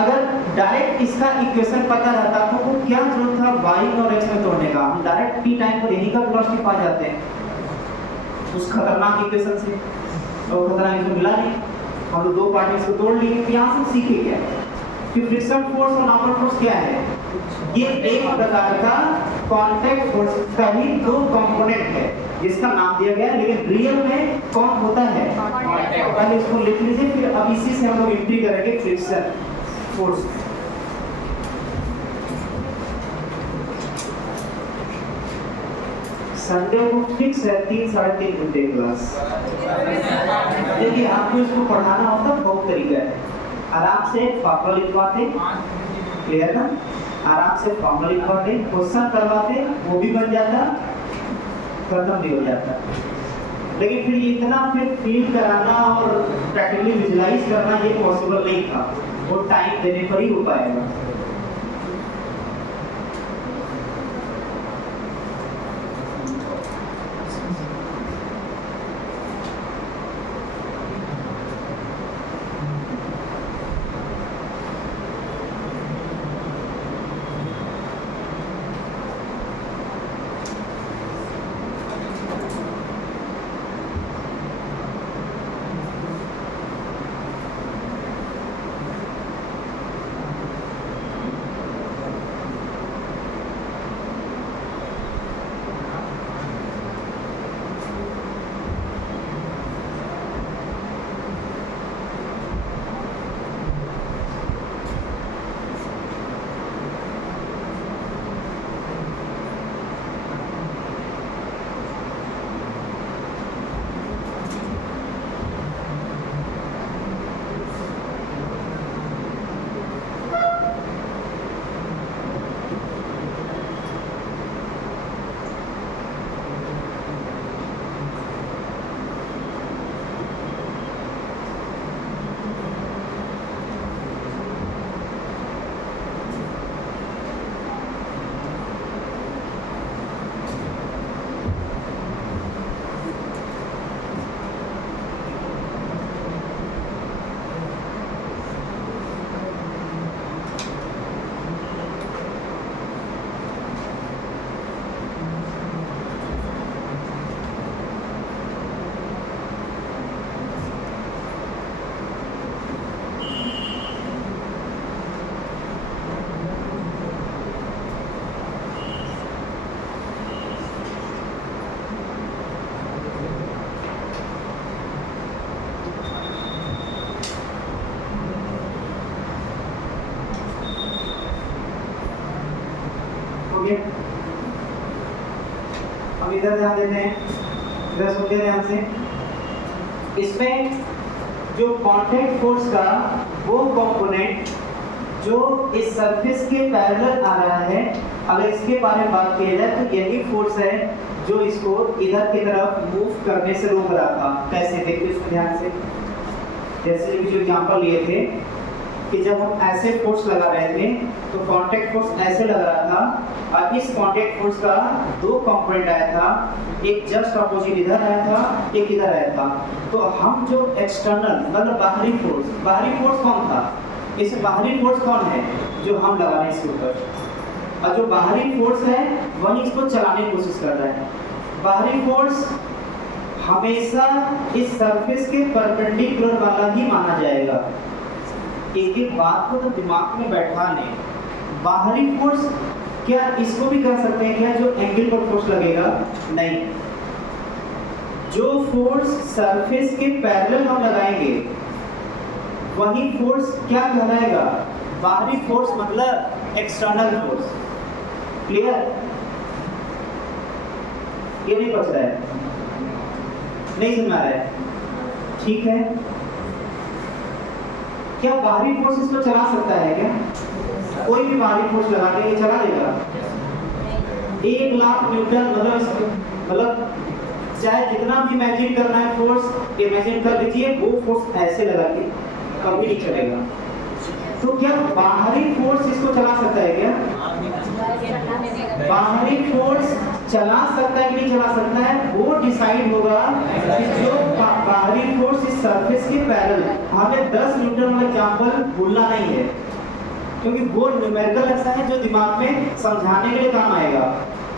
अगर डायरेक्ट इसका इक्वेशन पता रहता तो वो क्या जरूरत था y और x में तोड़ने का, हम डायरेक्ट t टाइम पर यही का वेलोसिटी पा जाते हैं उस खतरनाक इक्वेशन से। तो खतरनाक इक्वेशन मिला नहीं, हम लोग दो पार्टिकल्स को तोड़ लिए। तो यहाँ से सीखे क्या कि फ्रिक्शन फोर्स और नॉर्मल फोर्स क्या है, ये एक प्रकार का कांटेक्ट फोर्स का ही दो कंपोनेंट है जिसका नाम दिया गया है, लेकिन रियल में कौन होता है, पहले इसको लिख लीजिए, फिर अब इसी से हम लोग एंट्री करेंगे फ्रिक्शन फोर्स। संडे को फिक्स है 3 साढ़े 3 घंटे क्लास। देखिए आपको इसको पढ़ाना होता बहुत तरीका है, आराम से फॉर्मूला लिखवाते, क्लियर ना, आराम से फॉर्मूला लिखवाते, क्वेश्चन करवाते, वो भी बन जाता, खत्म भी हो जाता। लेकिन फिर इतना फिर फील कराना और प्रैक्टिकली विजुलाइज करना ये पॉसिबल नहीं था, वो टाइम देने पर ही हो पाएगा। हम इधर ध्यान देते हैं, इधर सुनते हैं ध्यान से। इसमें जो कांटेक्ट फोर्स का वो कंपोनेंट जो इस सरफेस के पैरेलल आ रहा है, अगर इसके बारे में बात की जाए तो यही फोर्स है जो इसको इधर की तरफ मूव करने से रोक रहा था। कैसे, देखिए इसको ध्यान से। जैसे कि जो एग्जांपल लिए थे कि जब हम ऐसे फोर्स लगा रहे थे तो कांटेक्ट फोर्स ऐसे लग रहा था और इस कांटेक्ट फोर्स का दो कंपोनेंट आया था, एक जस्ट अपोजिट इधर आया था, एक इधर आया था। तो हम जो एक्सटर्नल मतलब बाहरी फोर्स कौन था, इस बाहरी फोर्स कौन है जो हम लगा रहे हैं इसके ऊपर, और जो बाहरी फोर्स है वही इसको चलाने की कोशिश कर रहा है। बाहरी फोर्स हमेशा इस सरफेस के परपेंडिकुलर वाला ही माना जाएगा। एक बात को तो दिमाग में बैठा लें, बाहरी फोर्स क्या इसको भी कर सकते हैं क्या जो एंगल पर फोर्स लगेगा, नहीं। जो फोर्स सरफेस के पैरेलल हम लगाएंगे वही फोर्स क्या कहलाएगा, बाहरी फोर्स मतलब एक्सटर्नल फोर्स। क्लियर, ये नहीं बच रहा है, नहीं समझ आ रहा है, ठीक है। क्या बाहरी फोर्स इसको चला सकता है क्या, कोई भी बाहरी फोर्स लगा के ये चला देगा? 1 लाख न्यूटन मतलब चाहे जितना भी इमेजिन करना है फोर्स इमेजिन कर लीजिए, वो फोर्स ऐसे लगा के कभी नहीं चलेगा। तो क्या बाहरी फोर्स इसको चला सकता है क्या? बाहरी फोर्स चला सकता है कि नहीं चला सकता है, वो डिसाइड होगा कि जो बाहरी फोर्स इस सरफेस के पैरेलल, हमें 10 न्यूटन वाला एग्जांपल भूलना नहीं है, क्योंकि वो न्यूमेरिकल ऐसा है जो दिमाग में समझाने के लिए काम आएगा।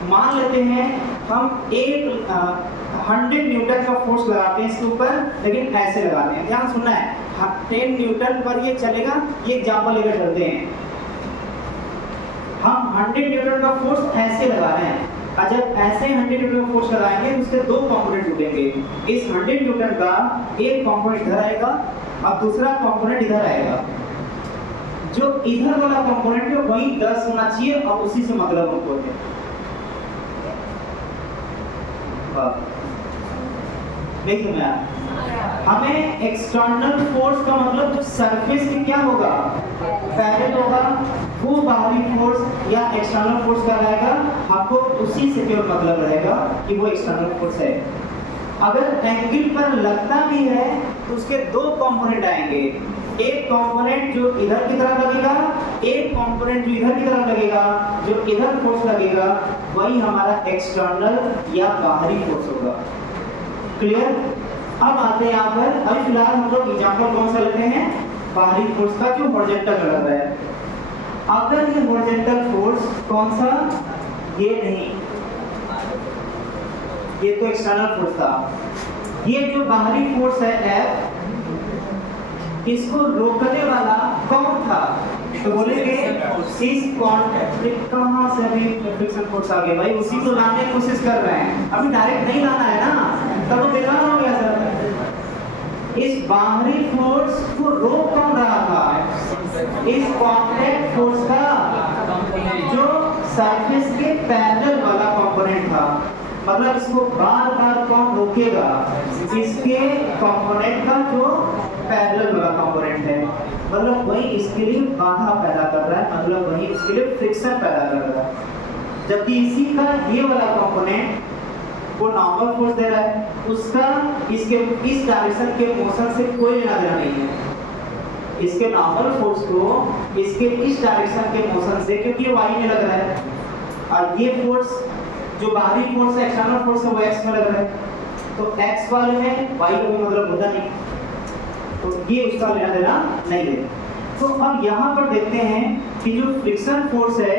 मान लेते हैं हम एक 100 न्यूटन का फोर्स लगाते हैं इसके ऊपर, लेकिन ऐसे लगाते हैं, ध्यान सुनना है, 10 न्यूटन पर ये चलेगा, ये एग्जांपल लेकर चलते हैं। हम 100 न्यूटन का फोर्स ऐसे लगा रहे हैं, और जब ऐसे 100 न्यूटन का फोर्स लगाएंगे तो उसके दो कंपोनेंट टूटेंगे। इस 100 न्यूटन का एक कंपोनेंट इधर आएगा और दूसरा कंपोनेंट इधर आएगा। जो इधर वाला कंपोनेंट है वही 10 होना चाहिए और उसी से मतलब हमको है। देखिए मैं हमें एक्सटर्नल फोर्स का मतलब जो सरफेस के क्या होगा, पैरेलल होगा, वो बाहरी फोर्स या एक्सटर्नल फोर्स का रहेगा, हमको उसी से केवल मतलब रहेगा कि वो एक्सटर्नल फोर्स है। अगर एंगल पर लगता भी है तो उसके दो कंपोनेंट आएंगे, एक कंपोनेंट जो इधर की तरफ लगेगा, एक कंपोनेंट जो इधर की तरफ लगेगा। जो इधर फोर्स लगेगा वही हमारा एक्सटर्नल या बाहरी फोर्स होगा। क्लियर? अब आते हैं यहाँ पर, अभी फिलहाल हम लोग एग्जांपल कौन सा लेते हैं, बाहरी फोर्स का जो हॉरिजॉन्टल लग रहा है। अगर ये हॉरिजॉन्टल फोर्स कौन सा, ये नहीं, ये तो एक्सटर्नल फोर्स था, ये जो बाहरी फोर्स है F, इसको रोकने वाला कौन था, तो बोलेंगे इस कॉन्टैक्ट, कहां से अभी फ्रिक्शन फोर्स आ गया भाई, उसी को लाने की कोशिश कर रहे हैं, अभी डायरेक्ट नहीं लाना है ना, तब तो बेकार हो गया सर। इस बाहरी फोर्स को रोक कौन रहा था, इस कॉन्टैक्ट फोर्स का जो सरफेस के पैरेलल वाला कंपोनेंट था। मतलब इसको बार बार कौन रोकेगा, इसके कंपोनेंट का जो पैरेलल वाला कंपोनेंट है, मतलब वही इसके लिए बाधा पैदा कर रहा है, मतलब वही इसके लिए फ्रिक्शन पैदा कर रहा है। जबकि इसी का ये वाला कंपोनेंट वो नॉर्मल फोर्स दे रहा है, उसका इसके इस डायरेक्शन के मोशन से कोई लेना देना नहीं है। इसके नॉर्मल फोर्स को इसके इस डायरेक्शन के मोशन से, क्योंकि ये y में लग रहा है, और ये फोर्स जो बाहरी फोर्स है, एक्सटर्नल फोर्स है, वो x में लग रहा है, तो x वाले में y को भी मतलब होता नहीं, तो ये उसका लेना देना नहीं है। तो अब यहाँ पर देखते हैं कि जो फ्रिक्शन फोर्स है,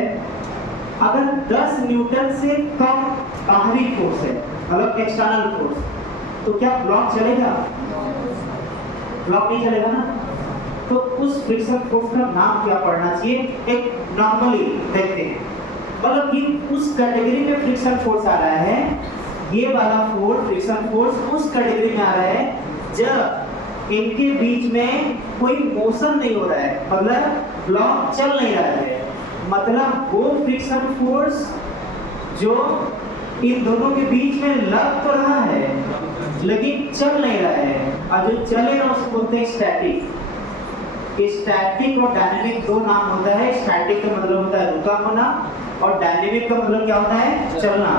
अगर 10 न्यूटन से कम बाहरी फोर्स है, मतलब एक्सटर्नल फोर्स, तो क्या ब्लॉक चलेगा, ब्लॉक नहीं चलेगा ना। तो उस फ्रिक्शन फोर्स का नाम क्या पड़ना चाहिए, एक नॉर्मली देखते हैं, मतलब कि उस कैटेगरी में फ्रिक्शन फोर्स आ रहा है, ये वाला फोर्स फ्रिक्शन फोर्स उस कैटेगरी में आ रहा है जब इनके बीच में कोई मोशन नहीं हो रहा है, मतलब ब्लॉक चल नहीं रहा है, मतलब वो फ्रिक्शन फोर्स जो इन दोनों के बीच में लग तो रहा है लेकिन चल नहीं रहा है, और जो चलेगा उसको बोलते हैं स्टैटिक। स्टैटिक और डायनेमिक दो नाम होता है। स्टैटिक का मतलब होता है रुका होना, और डायनेमिक का मतलब क्या होता है, चलना।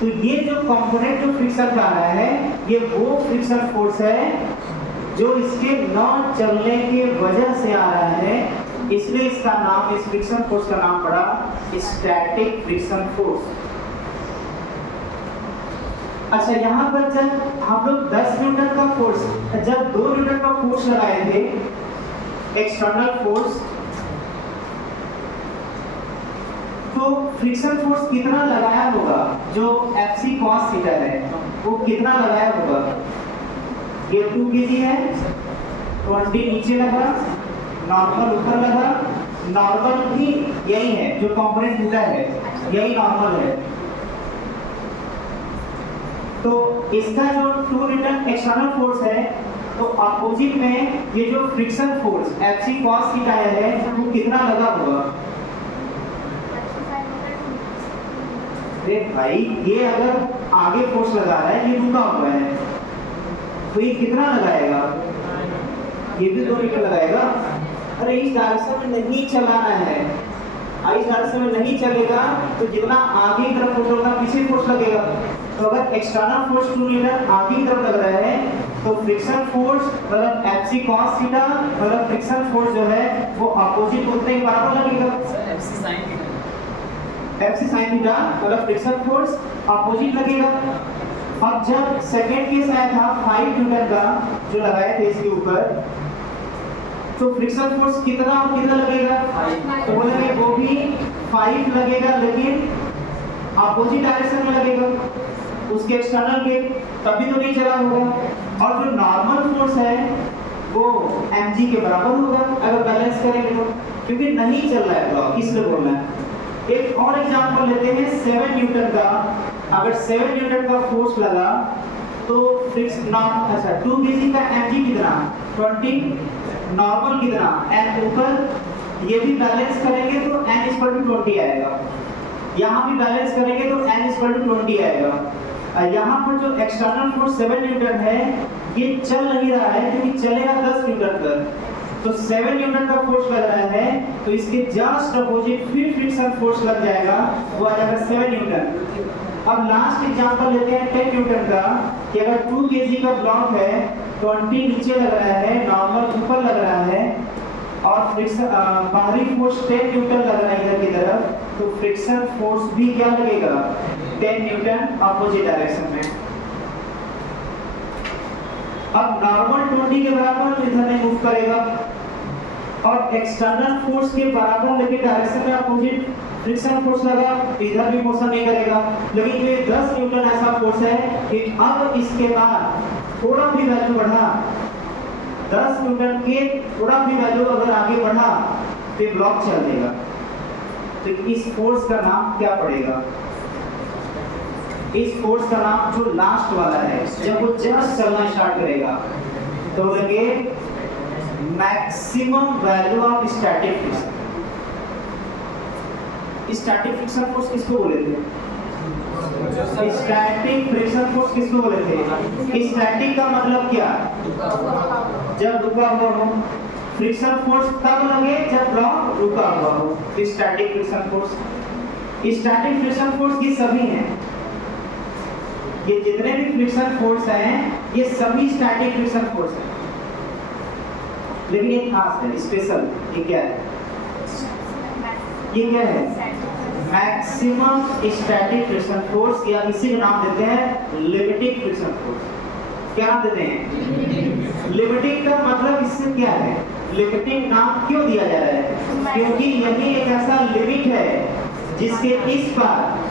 तो ये जो कंपोनेंट जो फ्रिक्शन का आ रहा है, ये वो फ्रिक्शन फोर्स है जो इसके न चलने की वजह से आ रहा है, इसलिए इसका नाम, इस फ्रिक्शन फोर्स का नाम पड़ा स्टैटिक फ्रिक्शन फोर्स। अच्छा, यहाँ पर जब हम लोग 10 न्यूटन का फोर्स, जब 2 न्यूटन का फोर्स लगाए थे एक्सटर्नल फोर्स, तो फ्रिक्शन फोर्स कितना लगाया होगा, जो Fc cos थीटा है वो कितना लगाया होगा, ये 2 kg है, 20 नीचे लगा, नॉर्मल ऊपर लगा, नॉर्मल भी यही है, जो कंपोनेंट टूटा है यही नॉर्मल है। तो इसका जो 2 न्यूटन एक्सटर्नल फोर्स है, तो अपोजिट में ये जो friction force Fc cos theta है वो कितना लगा होगा। अरे भाई, ये अगर आगे फोर्स लगा रहा है, ये रुका हुआ है, तो ये कितना लगाएगा, ये भी 2 न्यूटन लगाएगा। अरे इस डायरेक्शन में नहीं चलाना है, इस डायरेक्शन में नहीं चलेगा तो जितना आगे की तरफ फोर्स होगा पीछे फोर्स लगेगा। तो अगर एक्सटर्नल फोर्स 2 न्यूटन आगे की तरफ लग रहा है, तो फ्रिक्शन फोर्स मतलब Fc cos थीटा मतलब फ्रिक्शन फोर्स जो है वो अपोजिट होते हैं बराबर लगेगा। Fc sin थीटा मतलब फ्रिक्शन फोर्स अपोजिट लगेगा। अब जब सेकेंड केस आया था 5 न्यूटन का जो लगाए थे इसके ऊपर, तो फ्रिक्शन फोर्स कितना और कितना लगेगा, तो बोलेंगे वो भी 5 लगेगा, लेकिन अपोजिट डायरेक्शन में लगेगा उसके एक्सटर्नल के, तभी तो नहीं चला होगा। और जो नॉर्मल फोर्स है वो mg के बराबर होगा अगर बैलेंस करेंगे तो, क्योंकि नहीं चल रहा है ब्लॉक, इसलिए बोल रहे हैं। एक और एग्जांपल लेते हैं 7 न्यूटन का। अगर 7 न्यूटन का फोर्स लगा तो अच्छा 2 kg का mg कितना 20, नॉर्मल कितना n ऊपर, ये भी बैलेंस करेंगे तो n = 20 आएगा, यहाँ भी बैलेंस करेंगे तो n = 20 आएगा। यहाँ पर जो एक्सटर्नल फोर्स 7 न्यूटन है ये चल नहीं रहा है क्योंकि चलेगा 10 न्यूटन तक, तो 7 न्यूटन का फोर्स लग रहा है तो इसके जस्ट अपोजिट फिर फ्रिक्शन फोर्स लग जाएगा, वो आ जाएगा 7 न्यूटन। अब लास्ट एग्जांपल लेते हैं 10 न्यूटन का कि अगर 2 kg का ब्लॉक है, 20 नीचे लग रहा है, नॉर्मल ऊपर लग रहा है और फ्रिक्शन बाहरी फोर्स 10 न्यूटन लग रहा है इधर की तरफ, तो फ्रिक्शन फोर्स भी क्या लगेगा 10 न्यूटन अपोजिट डायरेक्शन में। अब नॉर्मल 20 के बराबर तो इधर नहीं मूव करेगा और एक्सटर्नल फोर्स के बराबर लेके डायरेक्शन में अपोजिट फ्रिक्शन फोर्स लगा तो इधर भी मोशन नहीं करेगा। लेकिन ये 10 न्यूटन ऐसा फोर्स है कि अब इसके बाद थोड़ा भी वैल्यू बढ़ा, 10 न्यूटन के थोड़ा भी वैल्यू अगर आगे बढ़ा तो ब्लॉक चल देगा। तो इस फोर्स का नाम क्या पड़ेगा, इस फोर्स का नाम जो लास्ट वाला है, जब वो जस्ट चलना स्टार्ट करेगा तो बोलेंगे maximum value of static friction. Static friction force किसको बोले थे, स्टैटिक फ्रिक्शन फोर्स किसको बोले थे, स्टैटिक का मतलब क्या, जब रुका हुआ हो। फ्रिक्शन फोर्स तब लगे जब ब्लॉक रुका हुआ हो, static friction force. Static friction force ये सभी हैं, ये जितने भी फ्रिक्शन फोर्स हैं ये सभी स्टैटिक फ्रिक्शन फोर्स हैं, लेकिन एक खास है, स्पेशल। ये क्या है, ये क्या है, मैक्सिमम स्टैटिक फ्रिक्शन फोर्स, या इसी का नाम देते हैं लिमिटिंग फ्रिक्शन फोर्स। क्या नाम देते हैं, लिमिटिंग का मतलब इससे क्या है, लिमिटिंग नाम क्यों दिया जा रहा है, क्योंकि यही एक ऐसा लिमिट है जिसके इस पार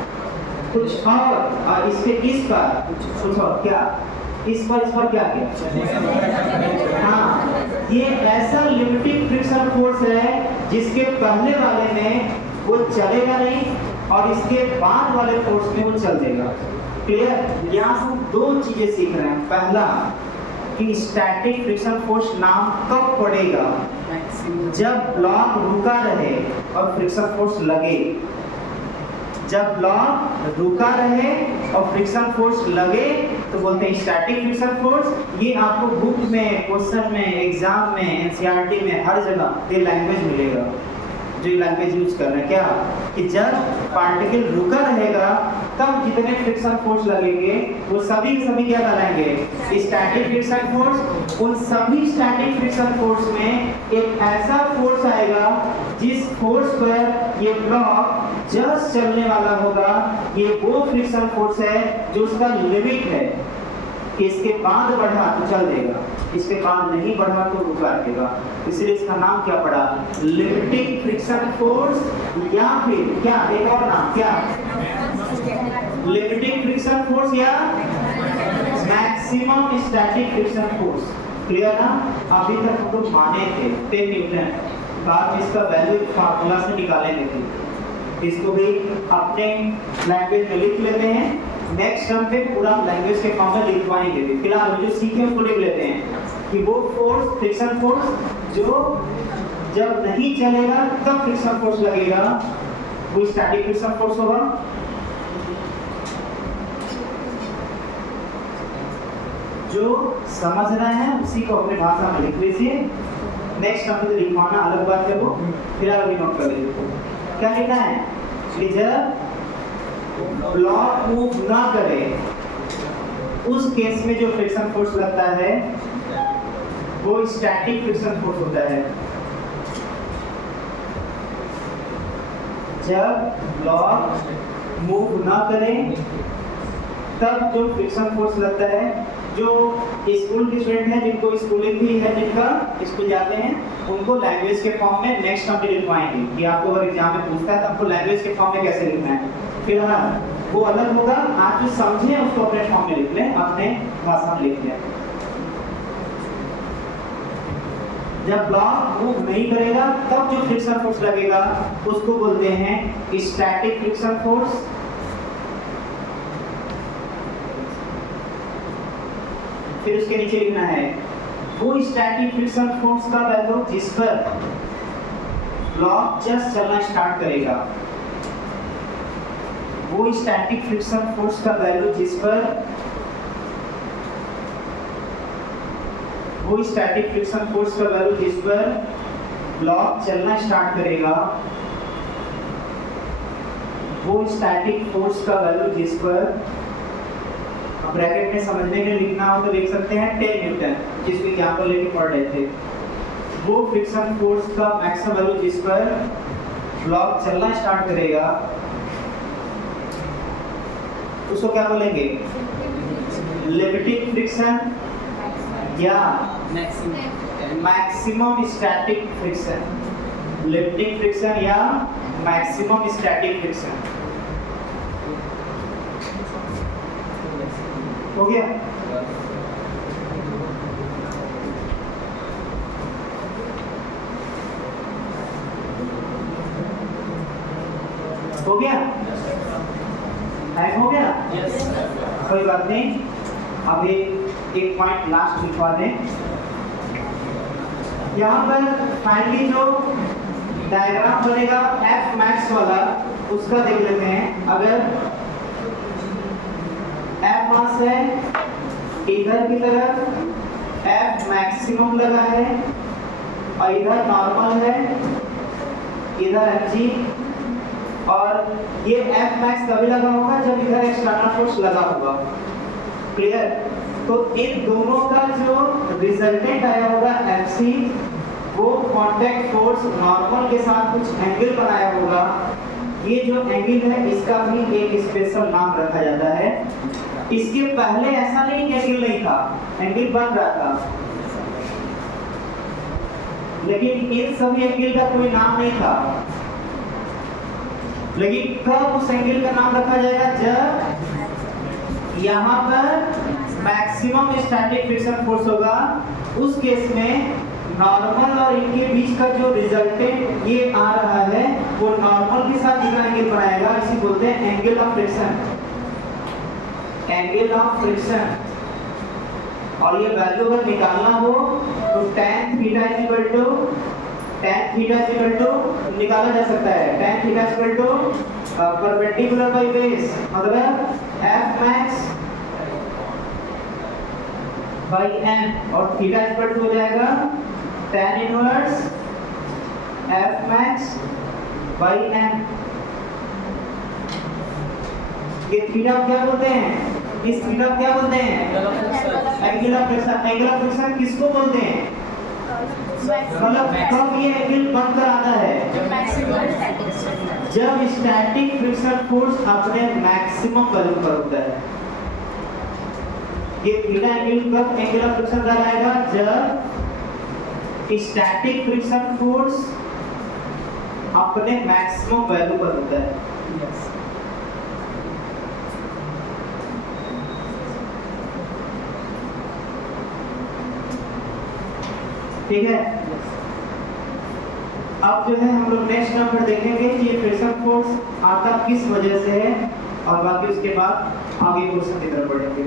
कुछ और इसके इस पर कुछ और, क्या इस पर क्या क्या, हाँ ये ऐसा लिमिटिंग फ्रिक्शन फोर्स है जिसके पहले वाले में वो चलेगा नहीं और इसके बाद वाले फोर्स में वो चल देगा। क्लियर, यहाँ से हम दो चीजें सीख रहे हैं। पहला कि स्टैटिक फ्रिक्शन फोर्स नाम कब पड़ेगा, जब ब्लॉक रुका रहे और फ्रिक्शन फोर्स लगे। जब ब्लॉक रुका रहे और फ्रिक्शन फोर्स लगे तो बोलते हैं स्टैटिक फ्रिक्शन फोर्स। ये आपको बुक में, क्वेश्चन में, एग्जाम में, एनसीईआरटी में हर जगह ये लैंग्वेज मिलेगा, जो लैंग्वेज यूज कर रहे हैं। क्या कि जब पार्टिकल रुका रहेगा तब जितने फ्रिक्शन फोर्स लगेंगे वो सभी क्या कहलाएंगे, स्टैटिक फ्रिक्शन फोर्स। उन सभी स्टैटिक फ्रिक्शन फोर्स में एक ऐसा फोर्स आएगा जिस फोर्स पर ये ब्लॉक जस्ट चलने वाला होगा, ये वो फ्रिक्शन फोर्स है जो उसका लिमिट है कि इसके बाद बढ़ा तो चल देगा, इसके बाद नहीं बढ़ा तो रुका रहेगा। इसलिए इसका नाम क्या पड़ा, लिमिटिंग फ्रिक्शन फोर्स, या फिर क्या एक और नाम क्या, लिमिटिंग फ्रिक्शन फोर्स या maximum static friction force. Clear ना, अभी तक हम लोग माने थे 10 न्यूटन, बाद में इसका वैल्यू फार्मूला से निकालेंगे थे। इसको भी अपने लैंग्वेज में लिख लेते हैं, नेक्स्ट टर्म पे पूरा लैंग्वेज के फॉर्म में लिखवाएंगे भी। फिलहाल जो सीखे उसको लिख लेते हैं कि वो फोर्स, फ्रिक्शन फोर्स जो जब नहीं चलेगा तब फ्रिक्शन फोर्स लगेगा, वो स्टैटिक फ्रिक्शन फोर्स होगा। जो समझ रहे हैं उसी को अपने भाषा में लिख लीजिए। नेक्स्ट टर्म पे लिखवाना अलग बात है, वो फिलहाल अभी नोट कर लीजिए। क्या लिखना है कि जब ब्लॉक मूव ना करे उस केस में जो फ्रिक्शन फोर्स लगता है वो स्टैटिक फ्रिक्शन फोर्स होता है। जब ब्लॉक मूव ना करे तब जो फ्रिक्शन फोर्स लगता है, जो स्कूल के स्टूडेंट हैं जिनको स्कूलिंग भी है, जिनका स्कूल जाते हैं, उनको लैंग्वेज के फॉर्म में नेक्स्ट हम लिखवाएंगे कि आपको अगर एग्जाम में पूछता है तो आपको लैंग्वेज के फॉर्म में कैसे लिखना है। फिलहाल वो अलग होगा, आप जो समझे उसको अपने फॉर्म में लिख लें, अपने भाषा में लिख लें। जब ब्लॉक मूव नहीं करेगा तब जो फ्रिक्शन फोर्स लगेगा उसको बोलते हैं स्टैटिक फ्रिक्शन फोर्स। फिर उसके नीचे लिखना है वो स्टैटिक फ्रिक्शन फोर्स का वैल्यू जिस पर ब्लॉक जस्ट चलना स्टार्ट करेगा। वो स्टैटिक फ्रिक्शन फोर्स का वैल्यू जिस पर वो स्टैटिक फ्रिक्शन फोर्स का वैल्यू जिस पर ब्लॉक चलना स्टार्ट करेगा। वो स्टैटिक फोर्स का वैल्यू जिस पर, ब्रैकेट में समझने के लिए लिखना हो तो लिख सकते हैं 10 न्यूटन, जिसको एग्जांपल लेके पढ़ रहे थे। वो फ्रिक्शन फोर्स का मैक्सिमम वैल्यू जिस पर ब्लॉक चलना स्टार्ट करेगा उसको क्या बोलेंगे? लिमिटिंग फ्रिक्शन या maximum static friction. Limiting friction या मैक्सिमम स्टैटिक फ्रिक्शन। हो गया? हो गया? टाइम हो गया? कोई बात नहीं, अभी एक पॉइंट लास्ट लिखवा दें। यहाँ पर फाइनली जो डायग्राम बनेगा एफ मैक्स वाला, उसका देख लेते हैं। अगर एफ मास है, इधर की तरफ एफ मैक्सिमम लगा है और इधर नॉर्मल है, इधर एफजी, और ये एफ मैक्स तभी लगा होगा जब इधर एक्सटर्नल फोर्स लगा होगा। क्लियर? तो इन दोनों का जो रिजल्टेंट आया होगा एफसी, वो कांटेक्ट फोर्स नॉर्मल के साथ कुछ एंगल बनाया होगा। ये जो एंगल है इसका भी एक स्पेशल नाम रखा जाता है। इसके पहले ऐसा नहीं कि एंगल नहीं था, एंगल बन रहा था, लेकिन इन सभी एंगल का कोई नाम नहीं था। लेकिन कब उस एंगल का नाम रखा जाएगा? जब यहाँ पर मैक्सिमम स्टैटिक फ्रिक्शन फोर्स होगा। उस केस में नॉर्मल और इनके बीच का जो रिजल्टेंट ये आ रहा है वो नॉर्मल के साथ कितना एंगल बनाएगा, इसी बोलते हैं angle of friction. Angle of friction. और ये वैल्यू अगर निकालना हो तो tan थीटा निकाला जा सकता है। tan theta perpendicular by base, मतलब f max बाय n, और थीटा हो जाएगा tan inverse f max by n। ये थीटा क्या बोलते हैं? इस थीटा क्या बोलते हैं? Angle of friction. Angle of friction किसको बोलते हैं? मतलब कब ये एंगल बनकर आता है? जब स्टैटिक फ्रिक्शन फोर्स अपने मैक्सिमम वैल्यू पर होता है। ये थीटा एंगल कब एंगल ऑफ फ्रिक्शन कहलाएगा? जब स्टैटिक फ्रिक्शन फोर्स अपने मैक्सिमम वैल्यू पर होता है। ठीक है? अब जो है हम लोग नेक्स्ट नंबर देखेंगे कि ये फ्रिक्शन फोर्स आता किस वजह से है, और बाकी उसके बाद आगे क्वेश्चन की तरफ बढ़ेंगे।